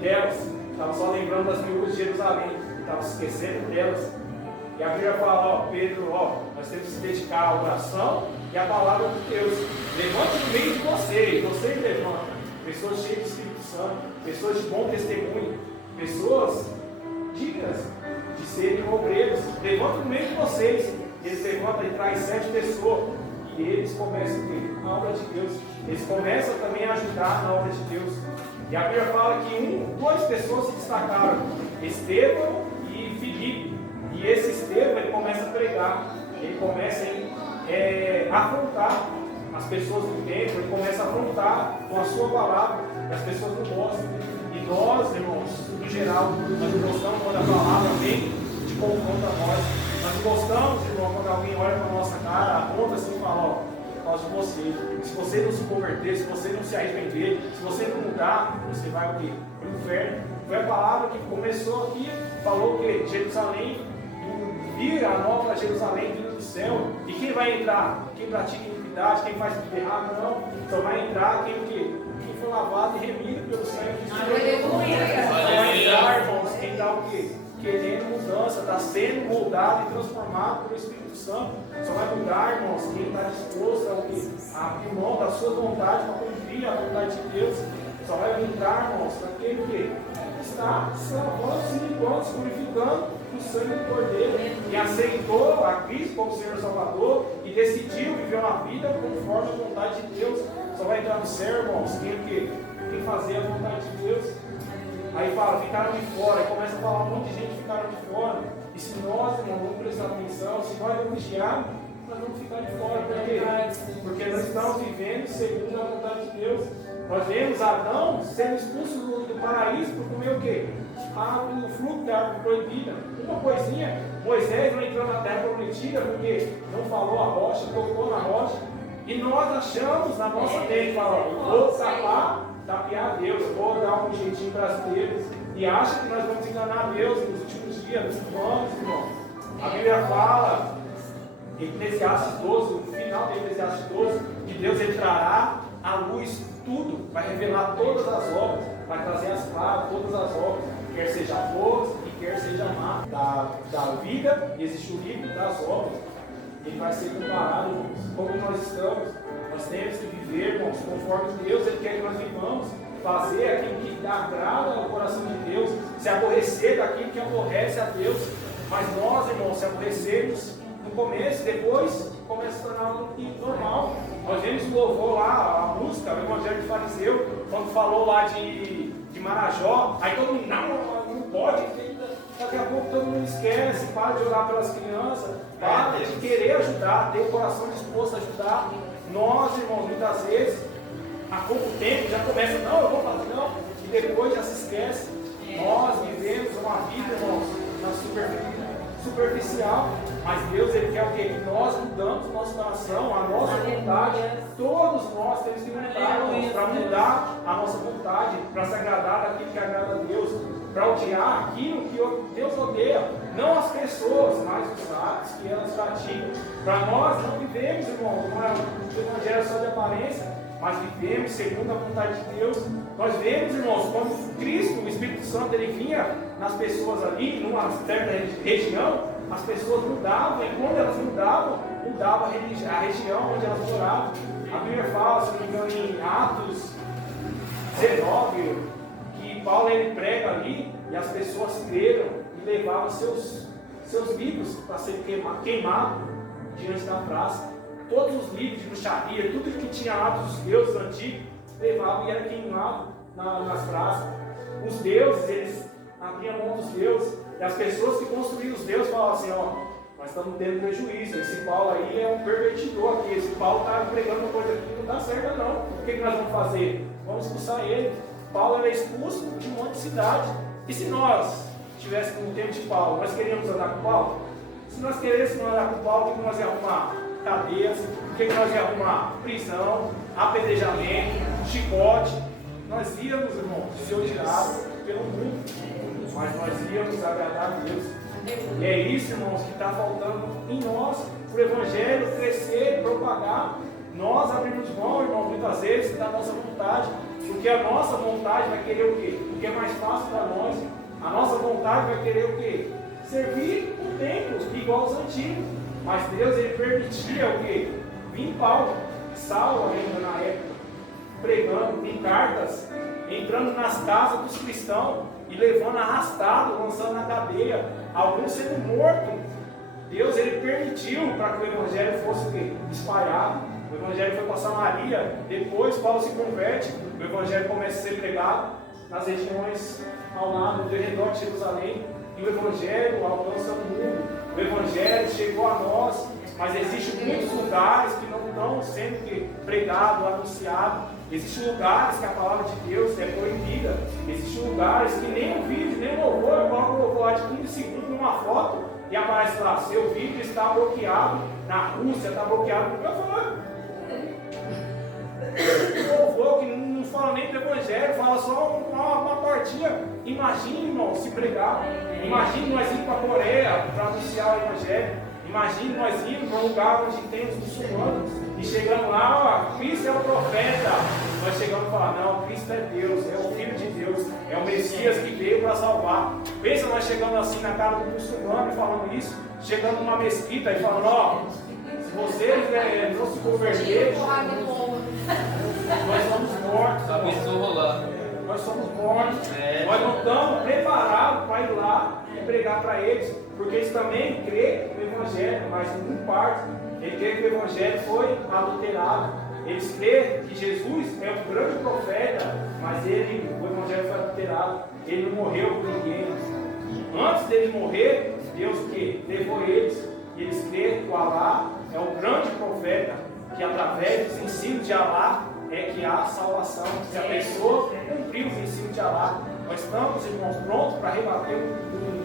delas, estavam só lembrando das viúvas de Jerusalém, estavam esquecendo delas. E a Bíblia fala: Pedro, nós temos que se dedicar à oração e à palavra de Deus. Levante no meio de vocês levantam, pessoas cheias do Espírito Santo, pessoas de bom testemunho, pessoas dignas de serem obreiros. Levanta no meio de vocês. Eles levantam e trazem 7 pessoas, e eles começam a obra de Deus. Eles começam também a ajudar na obra de Deus. E a Bíblia fala que 2 pessoas se destacaram: Estevão e Filipe. E esse Estevão, ele começa a pregar, ele começa a afrontar as pessoas do templo, ele começa a afrontar com a sua palavra, e as pessoas não gostam. E nós, irmãos, no geral, nós não gostamos quando a palavra vem de confronto a nós. Nós não gostamos, irmão, quando alguém olha para a nossa cara, aponta assim e fala: por causa de você. Se você não se converter, se você não se arrepender, se você não mudar, você vai o quê? Para o inferno. Foi a palavra que começou aqui, falou que Jerusalém, vir a nova Jerusalém vindo do céu. E quem vai entrar? Quem pratica iniquidade, quem faz tudo errado? Não. Então vai entrar quem for lavados e remidos pelo sangue de Jesus. Aleluia. Irmãos, quem está o quê? Querendo mudança, está sendo moldado e transformado pelo Espírito Santo. Só vai mudar, irmãos, quem está disposto a abrir mão da sua vontade para cumprir a vontade de Deus. Só vai entrar, irmãos, naquele que está se lavando, se limpando, se purificando no sangue do Cordeiro. E aceitou a Cristo como Senhor Salvador e decidiu viver uma vida conforme a vontade de Deus. Só vai entrar no céu, irmãos, quem fazer a vontade de Deus. Aí fala, ficaram de fora, e começa a falar um monte de gente ficaram de fora. E se nós, irmão, vamos prestar atenção, se nós não vigiarmos, nós vamos ficar de fora. Por quê? Porque nós estamos vivendo segundo a vontade de Deus. Nós vemos Adão sendo expulso do paraíso por comer o quê? O fruto da árvore proibida. Uma coisinha, Moisés não entrou na terra prometida porque não falou a rocha, tocou na rocha. E nós achamos na nossa mente, vou tapear Deus, vou dar um jeitinho brasileiro. E acha que nós vamos enganar Deus nos últimos dias, nos últimos anos, irmão. A Bíblia fala, em Eclesiastes 12, no final de Eclesiastes 12, que Deus entrará à luz tudo, vai revelar todas as obras, vai trazer as claras, todas as obras, quer seja boas e quer seja má. Da vida existe o livro das obras. Ele vai ser comparado, irmãos, como nós estamos. Nós temos que viver, irmãos, conforme Deus Ele quer que nós vivamos, fazer aquilo que agrada ao coração de Deus, se aborrecer daquilo que aborrece a Deus. Mas nós, irmãos, se aborrecermos no começo, depois começa a se tornar algo normal. Nós vemos o louvor lá, a música, o Evangelho do Fariseu, quando falou lá de Marajó, aí todo mundo, não pode, daqui a pouco todo mundo esquece, para de orar pelas crianças, para de querer ajudar, ter o coração disposto a ajudar. Nós, irmãos, muitas vezes, há pouco tempo já começa, não, eu vou fazer, não, e depois já se esquece. Nós vivemos uma vida, irmãos, na superficial, mas Deus Ele quer o quê? Que nós mudamos o nosso coração, a nossa vontade. Todos nós temos que mudar, para mudar a nossa vontade, para se agradar daquilo que agrada a Deus, para odiar aquilo que Deus odeia, não as pessoas, mas os atos que elas praticam. Para nós não vivemos, irmão, não é o Evangelho só de aparência, mas vivemos segundo a vontade de Deus. Nós vemos, irmãos, quando Cristo, o Espírito Santo, ele vinha nas pessoas ali, numa certa região, as pessoas mudavam, e quando elas mudavam, mudava a região onde elas moravam. A Bíblia fala, se não me engano, em Atos 19, que Paulo ele prega ali, e as pessoas creram e levavam seus livros para ser queimados diante da praça. Todos os livros de bruxaria, tudo que tinha lá dos deuses antigos, levavam e era queimado nas praças. Os deuses, eles abriam mão dos deuses. E as pessoas que construíam os deuses falavam assim, nós estamos tendo prejuízo, esse Paulo aí é um pervertidor aqui, esse Paulo está pregando uma coisa aqui que não dá certo não. O que nós vamos fazer? Vamos expulsar ele. Paulo era expulso de um monte de cidade. E se nós estivéssemos no tempo de Paulo, nós queríamos andar com Paulo? Se nós queríamos andar com Paulo, o que nós íamos arrumar? Cadeias, o que nós íamos arrumar? Prisão, apedrejamento, chicote. Nós íamos, irmãos, ser odiados pelo mundo, mas nós íamos agradar a Deus. E é isso, irmãos, que está faltando em nós, para o Evangelho crescer, propagar. Nós abrimos mão, irmão, muitas vezes da nossa vontade, porque a nossa vontade vai querer o quê? O que é mais fácil para nós. A nossa vontade vai querer o quê? Servir o templo, igual aos antigos. Mas Deus, Ele permitia o quê? Vim Paulo, Saulo ainda na época, pregando em cartas, entrando nas casas dos cristãos e levando arrastado, lançando na cadeia, alguns sendo mortos. Deus, Ele permitiu para que o Evangelho fosse o quê? Espalhado. O Evangelho foi para Samaria, depois Paulo se converte, o Evangelho começa a ser pregado nas regiões ao lado, do redor de Jerusalém, e o Evangelho alcança o mundo. O Evangelho chegou a nós, mas existem muitos lugares que não estão sendo pregado, anunciado. Existem lugares que a palavra de Deus é proibida. Existem lugares que nem o vídeo, nem o louvor, eu coloco o louvor lá de 15 segundos numa foto e aparece lá, seu vídeo está bloqueado na Rússia, está bloqueado no meu favor. O louvor que não fala nem do Evangelho, fala só uma partinha. Imagine, irmão, se pregar. Imagine nós irmos para a Coreia para anunciar o Evangelho. Imagine nós irmos para um lugar onde tem os muçulmanos e chegando lá, Cristo é o profeta, nós chegamos a falar, não, Cristo é Deus, é o Filho de Deus, é o Messias que veio para salvar. Pensa, nós chegando assim na cara do muçulmano e falando isso, chegando numa mesquita e falando, ó, se vocês não se converterem, nós somos mortos. Começou a rolar. Nós somos mortos. Nós não estamos preparados para ir lá e pregar para eles, porque eles também creem no Evangelho, mas em parte, ele crê que o Evangelho foi adulterado. Eles creem que Jesus é um grande profeta, mas o Evangelho foi adulterado. Ele não morreu por ninguém. Antes dele morrer, Deus o quê? Levou eles. E eles creem que o Alá é um grande profeta, que através dos ensinos de Alá é que há salvação. Se a pessoa cumprir os ensinos de Alá, nós estamos, irmãos, prontos para rebater um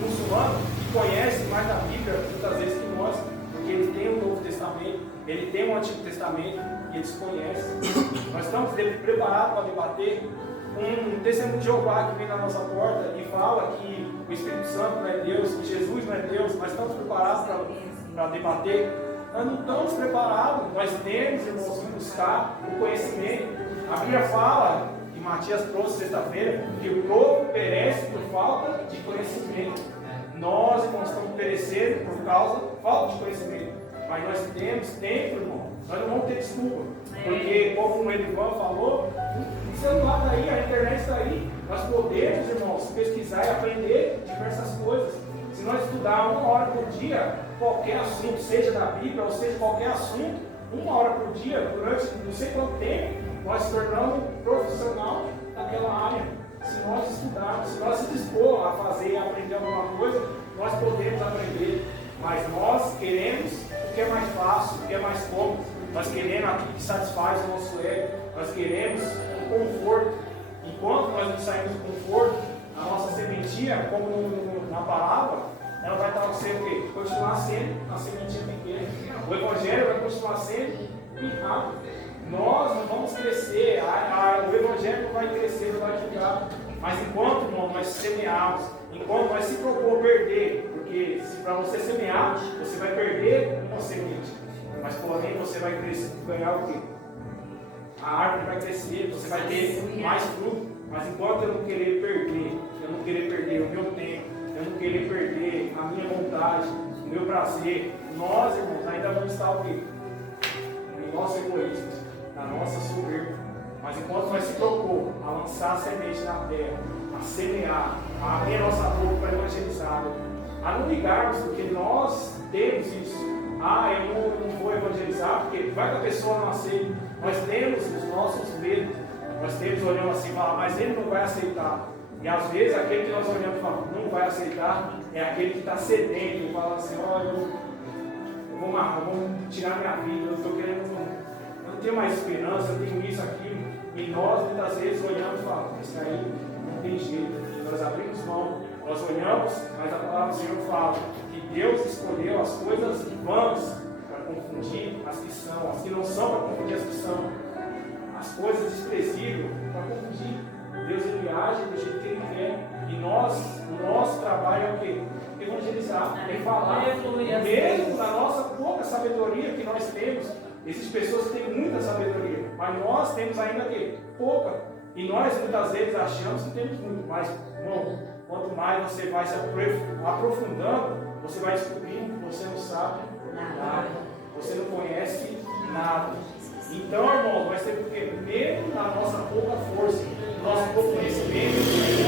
muçulmano que conhece mais da Bíblia muitas vezes que nós, porque ele tem o Novo Testamento, ele tem o Antigo Testamento e eles conhecem. Nós estamos preparados para debater. Um testemunho de Jeová que vem na nossa porta e fala que o Espírito Santo não é Deus, que Jesus não é Deus, nós estamos preparados para debater. Nós não estamos preparados, nós temos, irmãos, que buscar o conhecimento. A Bíblia fala, que Matias trouxe sexta-feira, que o povo perece por falta de conhecimento. Nós, irmãos, estamos perecendo por causa da falta de conhecimento. Mas nós temos tempo, irmão, nós não vamos ter desculpa. Porque, como o Edivan falou, o celular está aí, a internet está aí. Nós podemos, irmãos, pesquisar e aprender diversas coisas. Se nós estudar 1 hora por dia, qualquer assunto, seja da Bíblia ou seja qualquer assunto, 1 hora por dia, durante não sei quanto tempo, nós se tornamos profissional daquela área. Se nós estudarmos, se nós se dispor a fazer e aprender alguma coisa, nós podemos aprender. Mas nós queremos o que é mais fácil, o que é mais cômodo. Nós queremos aquilo que satisfaz o nosso ego. Nós queremos o conforto. Enquanto nós não saímos do conforto, a nossa sementinha, como na palavra, ela vai estar sendo o quê? Continuar sendo a sementinha pequena. O Evangelho vai continuar sendo pirrado. Nós não vamos crescer, o Evangelho não vai crescer, não vai ficar. Mas enquanto, irmão, nós semearmos, enquanto nós se propor perder, porque se para você semear, você vai perder uma semente. Mas porém você vai crescer, ganhar o quê? A árvore vai crescer, você vai ter mais fruto. Mas enquanto eu não querer perder o meu tempo, eu não querer perder a minha vontade, o meu prazer, nós, irmãos, ainda vamos estar o quê? No nosso egoísmo, na nossa soberba. Mas enquanto nós se propor a lançar a semente na terra, a semear, a abrir a nossa boca para evangelizar, a não ligarmos, porque nós temos isso. Eu não vou evangelizar, porque vai que a pessoa não aceita. Nós temos os nossos medos. Nós temos olhando assim e falar, mas ele não vai aceitar. E às vezes aquele que nós olhamos e falamos, não vai aceitar, é aquele que está sedento e fala assim, olha, eu vou tirar minha vida, eu estou querendo, eu não tenho mais esperança, eu tenho isso, aquilo. E nós muitas vezes olhamos e falamos, isso aí não tem jeito. E nós abrimos mão, nós olhamos, mas a palavra do Senhor fala que Deus escolheu as coisas vãs para confundir as que são, as que não são para confundir as que são, as coisas desprezíveis para confundir. Deus ele age do jeito que ele quer. E o nosso trabalho é o quê? Evangelizar, é falar. Mesmo na nossa pouca sabedoria que nós temos, existem pessoas que têm muita sabedoria, mas nós temos ainda quê? Pouca. E nós muitas vezes achamos que temos muito, mas irmão, quanto mais você vai se aprofundando, você vai descobrindo que você não sabe nada, você não conhece nada. Então, irmão, vai ser porque mesmo na nossa pouca força, no nosso pouco conhecimento,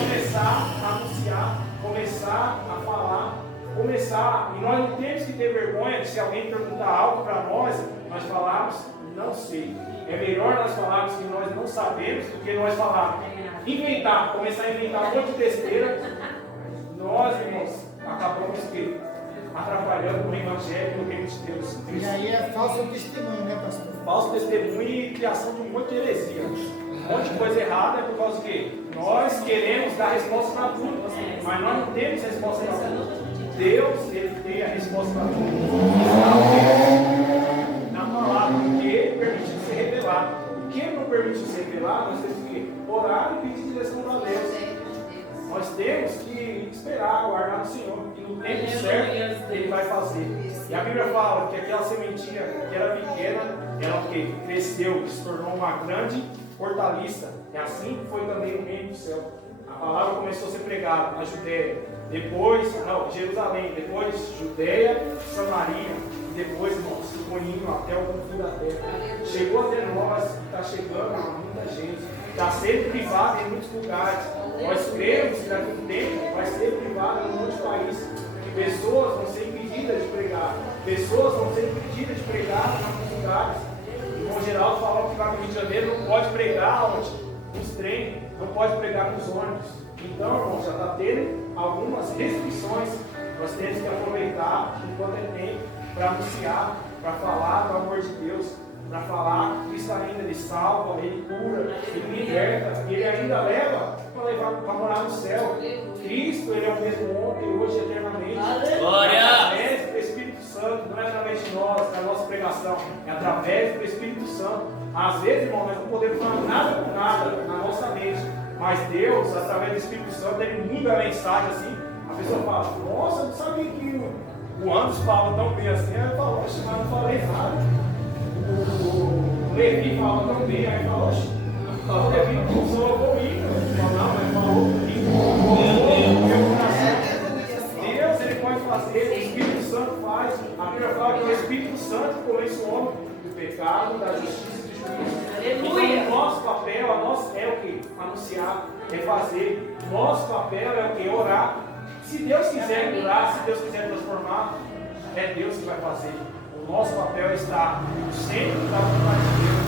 começar a anunciar, começar a falar, e nós não temos que ter vergonha de se alguém perguntar algo para nós falarmos, não sei. É melhor nós falarmos que nós não sabemos do que nós falarmos. Começar a inventar um monte de besteira. Nós, irmãos, acabamos que atrapalhando o Evangelho no reino de Deus. E aí é falso testemunho, né, pastor? Falso testemunho e criação de um monte de heresia. Um monte de coisa errada é por causa que nós queremos dar resposta para tudo, mas nós não temos resposta para tudo. Deus, ele tem a resposta para tudo. Na palavra, porque ele permitiu ser revelado. O que ele não permitiu ser revelado, nós temos que orar e pedir direção para Deus. Nós temos que esperar, aguardar o Senhor, que no tempo certo Ele vai fazer. E a Bíblia fala que aquela sementinha que era pequena, ela o quê? Cresceu, se tornou uma grande hortaliça. E assim foi também o reino do céu. A palavra começou a ser pregada na Judéia, depois, Jerusalém, depois Judéia, Samaria, e depois, irmãos, foi indo até o fim da terra. Chegou até nós, está chegando a muita gente, está sendo privado em muitos lugares. Nós cremos que daqui a um tempo vai ser privado em um monte de países, que pessoas vão ser impedidas de pregar, pessoas vão ser impedidas de pregar em alguns lugares. O irmão Geraldo falou que lá no Rio de Janeiro não pode pregar onde? Nos trens, não pode pregar nos ônibus. Então, irmão, já está tendo algumas restrições. Nós temos que aproveitar enquanto é tempo para anunciar, para falar do amor de Deus, para falar que Cristo ainda ele salva, ele cura, ele liberta, ele ainda leva para morar no céu. Cristo, ele é o mesmo ontem, hoje e eternamente. Glória! É através do Espírito Santo, não é através de nós, da nossa pregação, é através do Espírito Santo. Às vezes, irmão, nós não podemos falar nada com nada na nossa mente, mas Deus, através do Espírito Santo, ele muda a mensagem assim. A pessoa fala, nossa, eu não sabia que o Anderson fala tão bem assim. Aí eu falo, oxe, mas não falei nada. O Levi fala tão bem, aí fala, oxe, o Levi não falou comigo. Não, mas falou comigo. Meu coração. Deus, ele pode fazer, o Espírito Santo faz. A Bíblia fala que o Espírito Santo convence o homem do pecado, da justiça. Aleluia! Então, nosso papel, é o que? Anunciar, é fazer. Nosso papel é o que? Orar. Se Deus quiser curar, se Deus quiser transformar, é Deus que vai fazer. O nosso papel é estar no centro da vontade de Deus.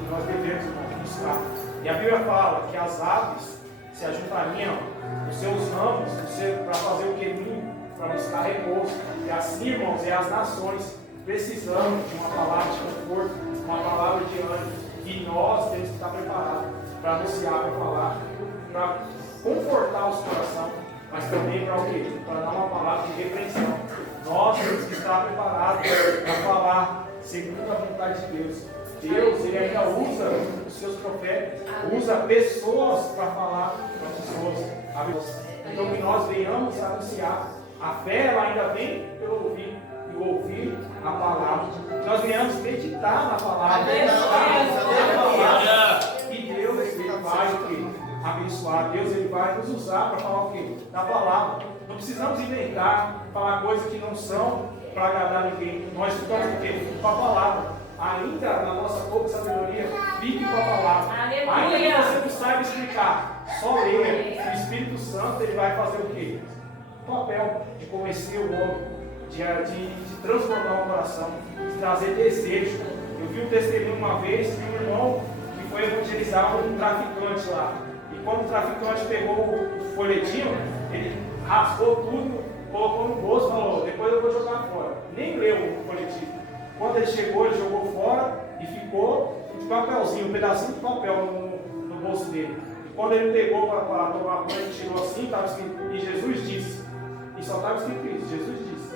E nós devemos buscar. E a Bíblia fala que as aves se ajuntariam nos seus ramos para fazer o que? Para buscar repouso. E assim, irmãos, as nações precisamos de uma palavra de conforto, uma palavra de ânimo, e nós temos que estar preparados para anunciar, para falar, para confortar os corações, mas também para o quê? Para dar uma palavra de repreensão. Nós temos que estar preparados para falar segundo a vontade de Deus. Deus, ele ainda usa os seus profetas, usa pessoas para falar para pessoas. Então que nós venhamos a anunciar. A fé, ela ainda vem pelo ouvir. Ouvir a palavra, nós venhamos meditar na palavra, e Deus ele vai o quê? Abençoar. Deus ele vai nos usar para falar o quê? Da palavra. Não precisamos inventar, falar coisas que não são para agradar ninguém. Nós ficamos o quê? Com a palavra. Ainda na nossa pouca sabedoria, fique com a palavra. Ainda que você não saiba explicar, só leia. O Espírito Santo ele vai fazer o quê? O papel de convencer o homem. De transformar o coração, de trazer desejo. Eu vi um testemunho uma vez de um irmão que foi evangelizar um traficante lá. E quando o traficante pegou o folhetinho, ele rasgou tudo, colocou no bolso e falou, depois eu vou jogar fora. Nem leu o folhetinho. Quando ele chegou, ele jogou fora e ficou um papelzinho, um pedacinho de papel no bolso dele. E quando ele pegou para tomar banho, ele tirou assim, estava escrito, e Jesus disse. E só estava escrito isso, Jesus disse.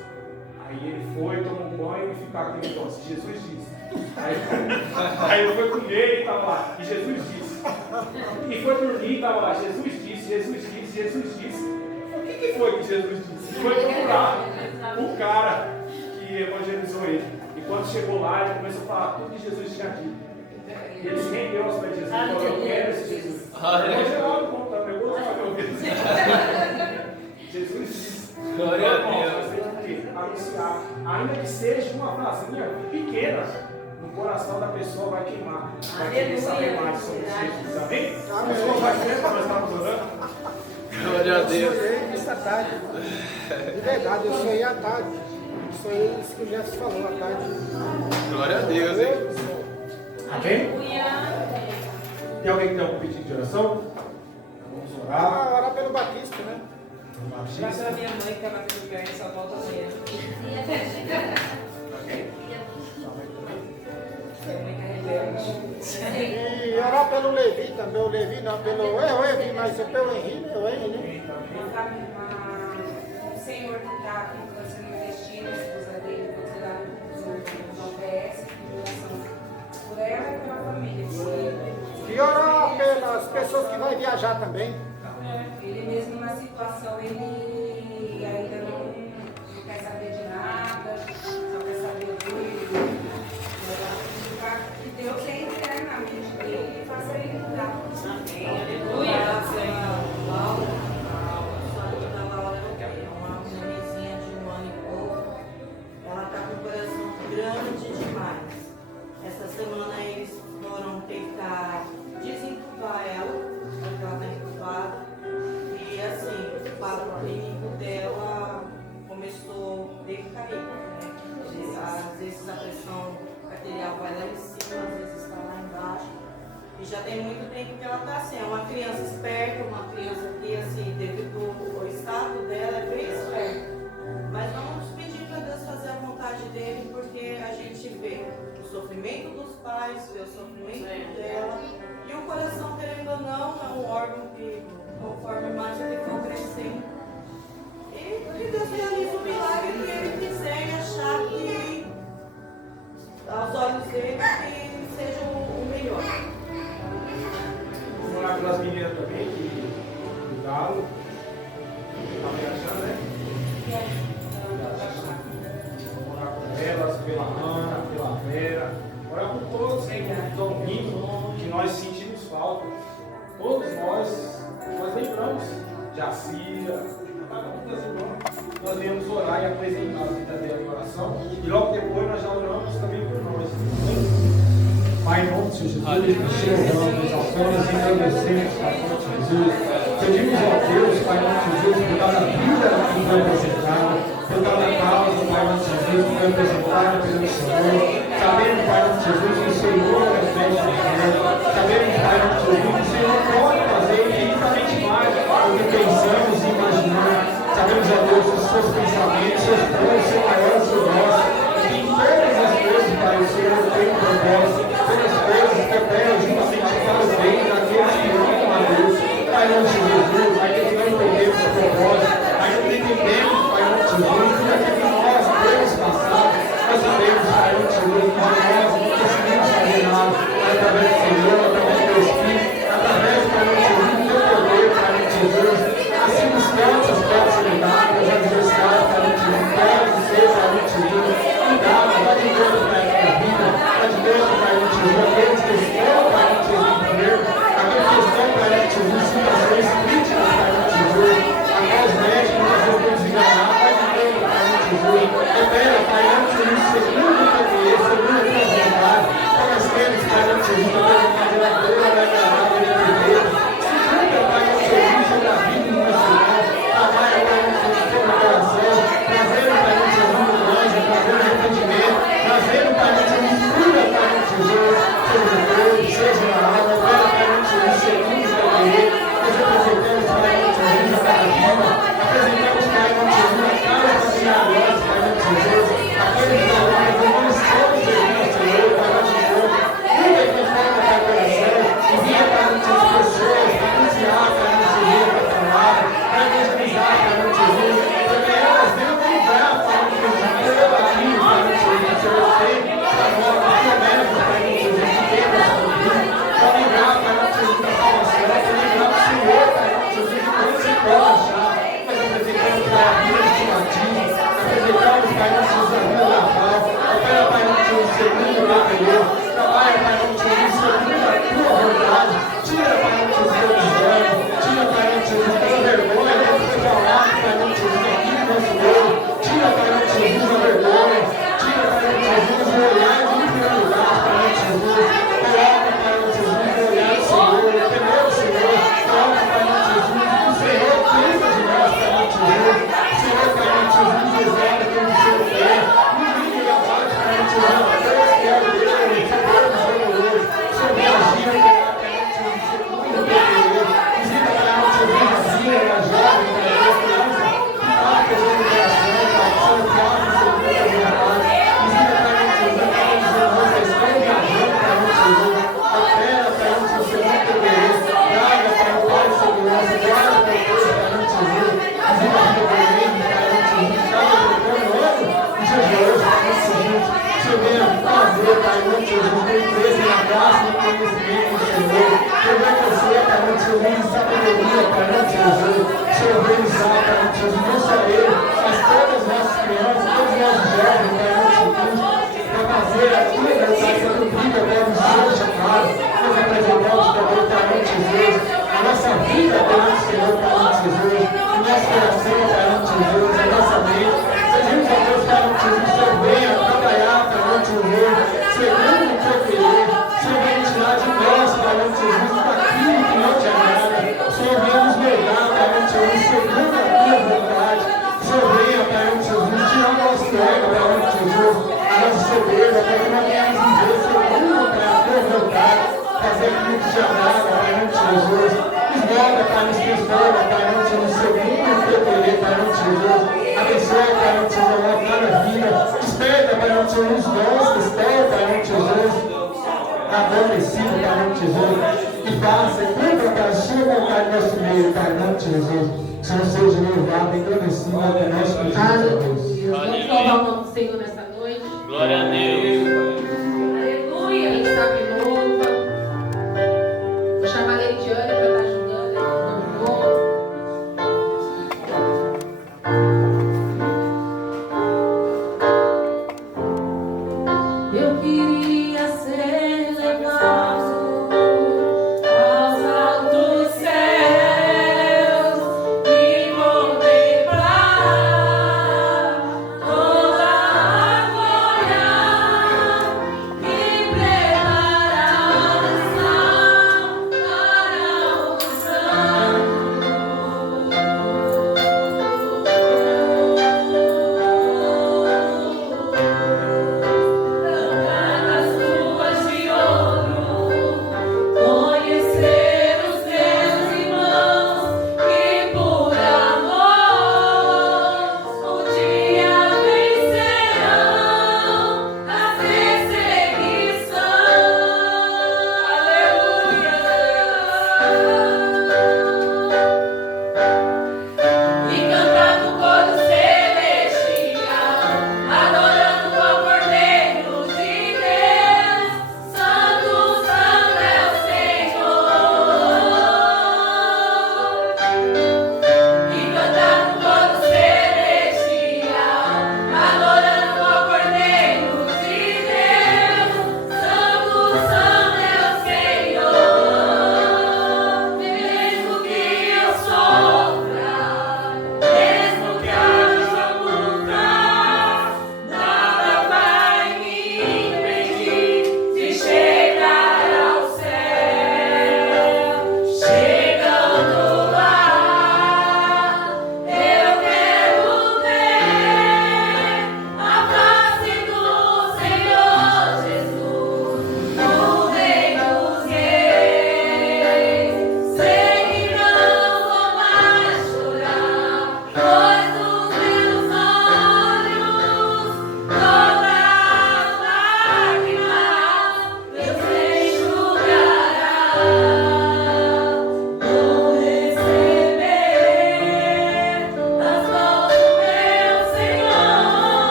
Aí ele foi, tomou um banho e ficou aquele negócio, Jesus disse. Aí ele foi comer e estava lá, e Jesus disse. E foi dormir e estava lá, Jesus disse, Jesus disse, Jesus disse. O que foi que Jesus disse? Ele foi procurar o cara que evangelizou ele. E quando chegou lá, ele começou a falar tudo que Jesus tinha dito. E ele se rendeu aos pés de Jesus. Falou, eu quero esse Jesus. Ele Geraldo conta, pegou o cabelo. Jesus disse. Glória a Deus. Anunciar, ainda que seja uma frasinha pequena, no coração da pessoa vai queimar. Vai querer saber mais sobre Jesus. Amém? A pessoa vai ver quando nós estamos orando. Glória a Deus. Eu sonhei isso à tarde. De verdade, eu sonhei à tarde. Sonhei isso que o Jefferson falou à tarde. Glória a Deus, hein? Amém? Tem alguém que tem algum pedido de oração? Vamos orar. Orar pelo Batista, né? Graças a minha mãe que estava tendo pé, só volta amanhã. E orar pelo Levi também, o Levi não, pelo Levi, mas pelo Henrique, né? O senhor que está aqui no câncer no intestino, a esposa dele, vou tirar os OPS, por ela e pela família. E orar pelas pessoas que vão viajar também. Ele mesmo na situação, ele ainda não quer saber de nada, só quer saber dele. clínico dela começou a decair, né? Às vezes a pressão arterial vai lá em cima, às vezes está lá embaixo. E já tem muito tempo que ela está assim, é uma criança esperta, uma criança que, assim, devido ao estado dela, é bem esperta. Mas vamos pedir para Deus fazer a vontade dele, porque a gente vê o sofrimento dos pais, vê o sofrimento dela, e o coração, querendo ou não, é um órgão que, conforme mais ele for crescendo, e que Deus realiza o milagre que ele quiser e achar que, aos olhos dele, que seja o melhor. Vamos orar pelas meninas também, que do Galo, está viajando, né? Vamos orar por elas, pela Ana, pela Vera. Orar por todos que estão vindo, que nós sentimos falta. Todos nós lembramos de Acira, cada um das irmãs. Nós viemos orar e apresentar a vida dela em oração. E logo depois nós já oramos também por nós. Pai, em nome de Jesus, nós te louvamos, exaltamos e agradecemos, Pai, em nome de Jesus. Pedimos ao Deus, Pai, em nome de Jesus, por cada vida que foi apresentada, por cada causa, Pai, em nome de Jesus, que foi apresentada pelo Senhor. Sabemos, Pai, em nome de Jesus, que o Senhor é o mestre de guerra. Sabemos, Pai, em nome de Jesus, que o Senhor pode fazer infinitamente mais do que pensamos e imaginamos. Sabemos, ó Deus, que os seus pensamentos, seus planos são maiores que os nossos. E que em todas as coisas, Pai, o Senhor tem um propósito. Todas as coisas cooperam juntamente para o bem daqueles que amam a Deus. Pai, em nome de Jesus, aqueles que não entendemos o propósito, aqueles que não entendemos, Pai, em nome de Jesus, tudo aquilo que nós temos passado, nós sabemos, Pai, em nome de Jesus, que nós não conseguimos fazer nada, através do Senhor, através do Teu Espírito, através, Pai, em nome de Jesus, do Teu poder, Pai, em nome de Jesus. Assim nos cantos, as portas ligadas, os adversários, Pai, em nome de Jesus, pode ser, Pai, em nome de Jesus, cuidado, vai de Deus, Pai, na vida, vai de Deus, Pai, em nome de Jesus, aqueles que estão, Pai, em nome de Jesus, primeiro, aqueles que estão, Pai, em nome de Jesus, situações críticas, Pai, em nome de Jesus, até os médicos, nós vamos desenganar, vai de Deus, Pai, em nome de Jesus, opera, Pai, em nome de Jesus, segundo o teu querer, segundo a tua vontade, nós temos, Pai, em nome de Jesus, a tua vontade, ela vai agradar, vai entender, se cuida, Pai, em nome de Jesus, sobre a vida do nosso irmão, trabalha, Pai, em nome de Jesus, sobre o coração, trazendo, Pai, em nome de Jesus, mudança, trazendo arrependimento, trazendo, Pai, em nome de Jesus, cuida, Pai, em nome de Jesus, seja o corpo, seja a alma, opera, Pai, em nome de Jesus, segundo o teu querer, nós apresentamos, Pai, em nome de Jesus, a cada vida, apresentamos, Pai, em nome de Jesus, a cada família nossa, Pai, em nome de Jesus, aqueles que nós não estamos servindo ao Senhor, Pai, em nome de Jesus, cuida que forma, Pai, o coração, envia, Pai, em nome de Jesus, pessoas, para anunciar, Pai, em nome de Jesus, a palavra, para evangelizar, Pai, em nome de Jesus, para que elas venham lembrar, Pai, em nome de Jesus, pelo batismo, Pai, em nome de Jesus, que o Senhor tem para nós, a promessa, Pai, em nome de Jesus, que tem para essa vida, para lembrar, Pai, em nome de Jesus, da salvação, para lembrar do Senhor, Pai, em nome de Jesus, que quando se pode achar, nós apresentamos, Pai, a vida de batismo, apresentamos, Pai, em nome de Jesus, a vida da paz, opera, Pai, em nome de Jesus, segundo o teu querer, trabalha, Pai, em nome de Jesus, segundo a tua vontade, tira, Pai, em nome de Jesus, o desânimo, tira, Pai, em nome de Jesus, toda vergonha, todo o falar, Pai, em nome de Jesus, aqui no nosso meio, tira, Pai, em nome de Jesus, a vergonha, tira, Pai, em nome de Jesus, o olhar de inferioridade, Pai, em nome de Jesus, coloca, Pai, em nome de Jesus, o olhar do Senhor, o temor do Senhor, coloca, Pai, em nome de Jesus, o Senhor pensa de nós, Pai, em nome de Jesus, o Senhor, Pai, em nome de Jesus, nos exalta como o Senhor quer, nos livre da paz, Pai, em nome de Jesus, a Deus que é o Deus, o Senhor nos amoroso, o Senhor me agira, Pai, em nome de Jesus, segundo o teu querer, visita, Pai, em nome de Jesus, a Zia, a jovem, Pai, a Deus, que pessoas no coração, Pai, que são fortes, segundo a tua vontade, visita, Pai, em nome de Jesus, Pai, os irmãos que estão viajando, Pai, em nome de Jesus, opera, Pai, em nome de Jesus, segundo o teu querer, traga, Pai, o Pai de segurança, guarda, Pai, Deus, Pai, em nome de Jesus, visita a vida do reino, Pai, em nome de Jesus, traga o teu nome, e Jesus, Pai, em nome de Jesus, Senhor, venha fazer, Pai, em nome de Jesus, com interesse na graça e no conhecimento do Senhor, Senhor, venha fazer, Pai, em nome de Jesus, sabedoria, Pai, em nome de Jesus, Senhor, venha usar, Pai, em nome de Jesus, não só eu, mas todas as nossas crianças, todos os nossos jovens, Pai, em nome de Jesus, para fazer aquilo, Pai, para cumprir, Pai, o Senhor chamado, nós apresentamos também, Pai, em nome de Jesus, a nossa vida, Pai, em Senhor, Pai, em nome de Jesus, o nosso coração, Pai, em nome de Jesus, a nossa mente, pedimos a Deus, Pai, em nome de Jesus, que o Senhor venha trabalhar, Pai, em nome de Jesus, segundo o teu querer, Senhor, venha tirar de nós, Pai, em nome de Jesus, daquilo que não te agrada, Senhor, venha nos moldar, Pai, em nome de Jesus, segundo a tua vontade. Jesus, a nossa soberba, para que nós venhamos viver segundo para a tua vontade, fazer aquilo que te agrada, Pai, em nome de Jesus. Nos molda, Pai, nos transforma, Pai, em nome de Jesus, segundo o teu querer, Pai, em nome de Jesus. Abençoa, Pai, em nome de Jesus, a cada vida. Desperta, Pai, em nome de Jesus, os dons que estão, Pai, em nome de Jesus, adormecido, Pai, em nome de Jesus. E faça, cumpra, Pai, a sua vontade no nosso meio, Pai, em nome de Jesus. Que o Senhor seja louvado, engrandecido, até nós, por Jesus. Aleluia. Vamos louvar o nome do Senhor nessa noite. Glória a Deus.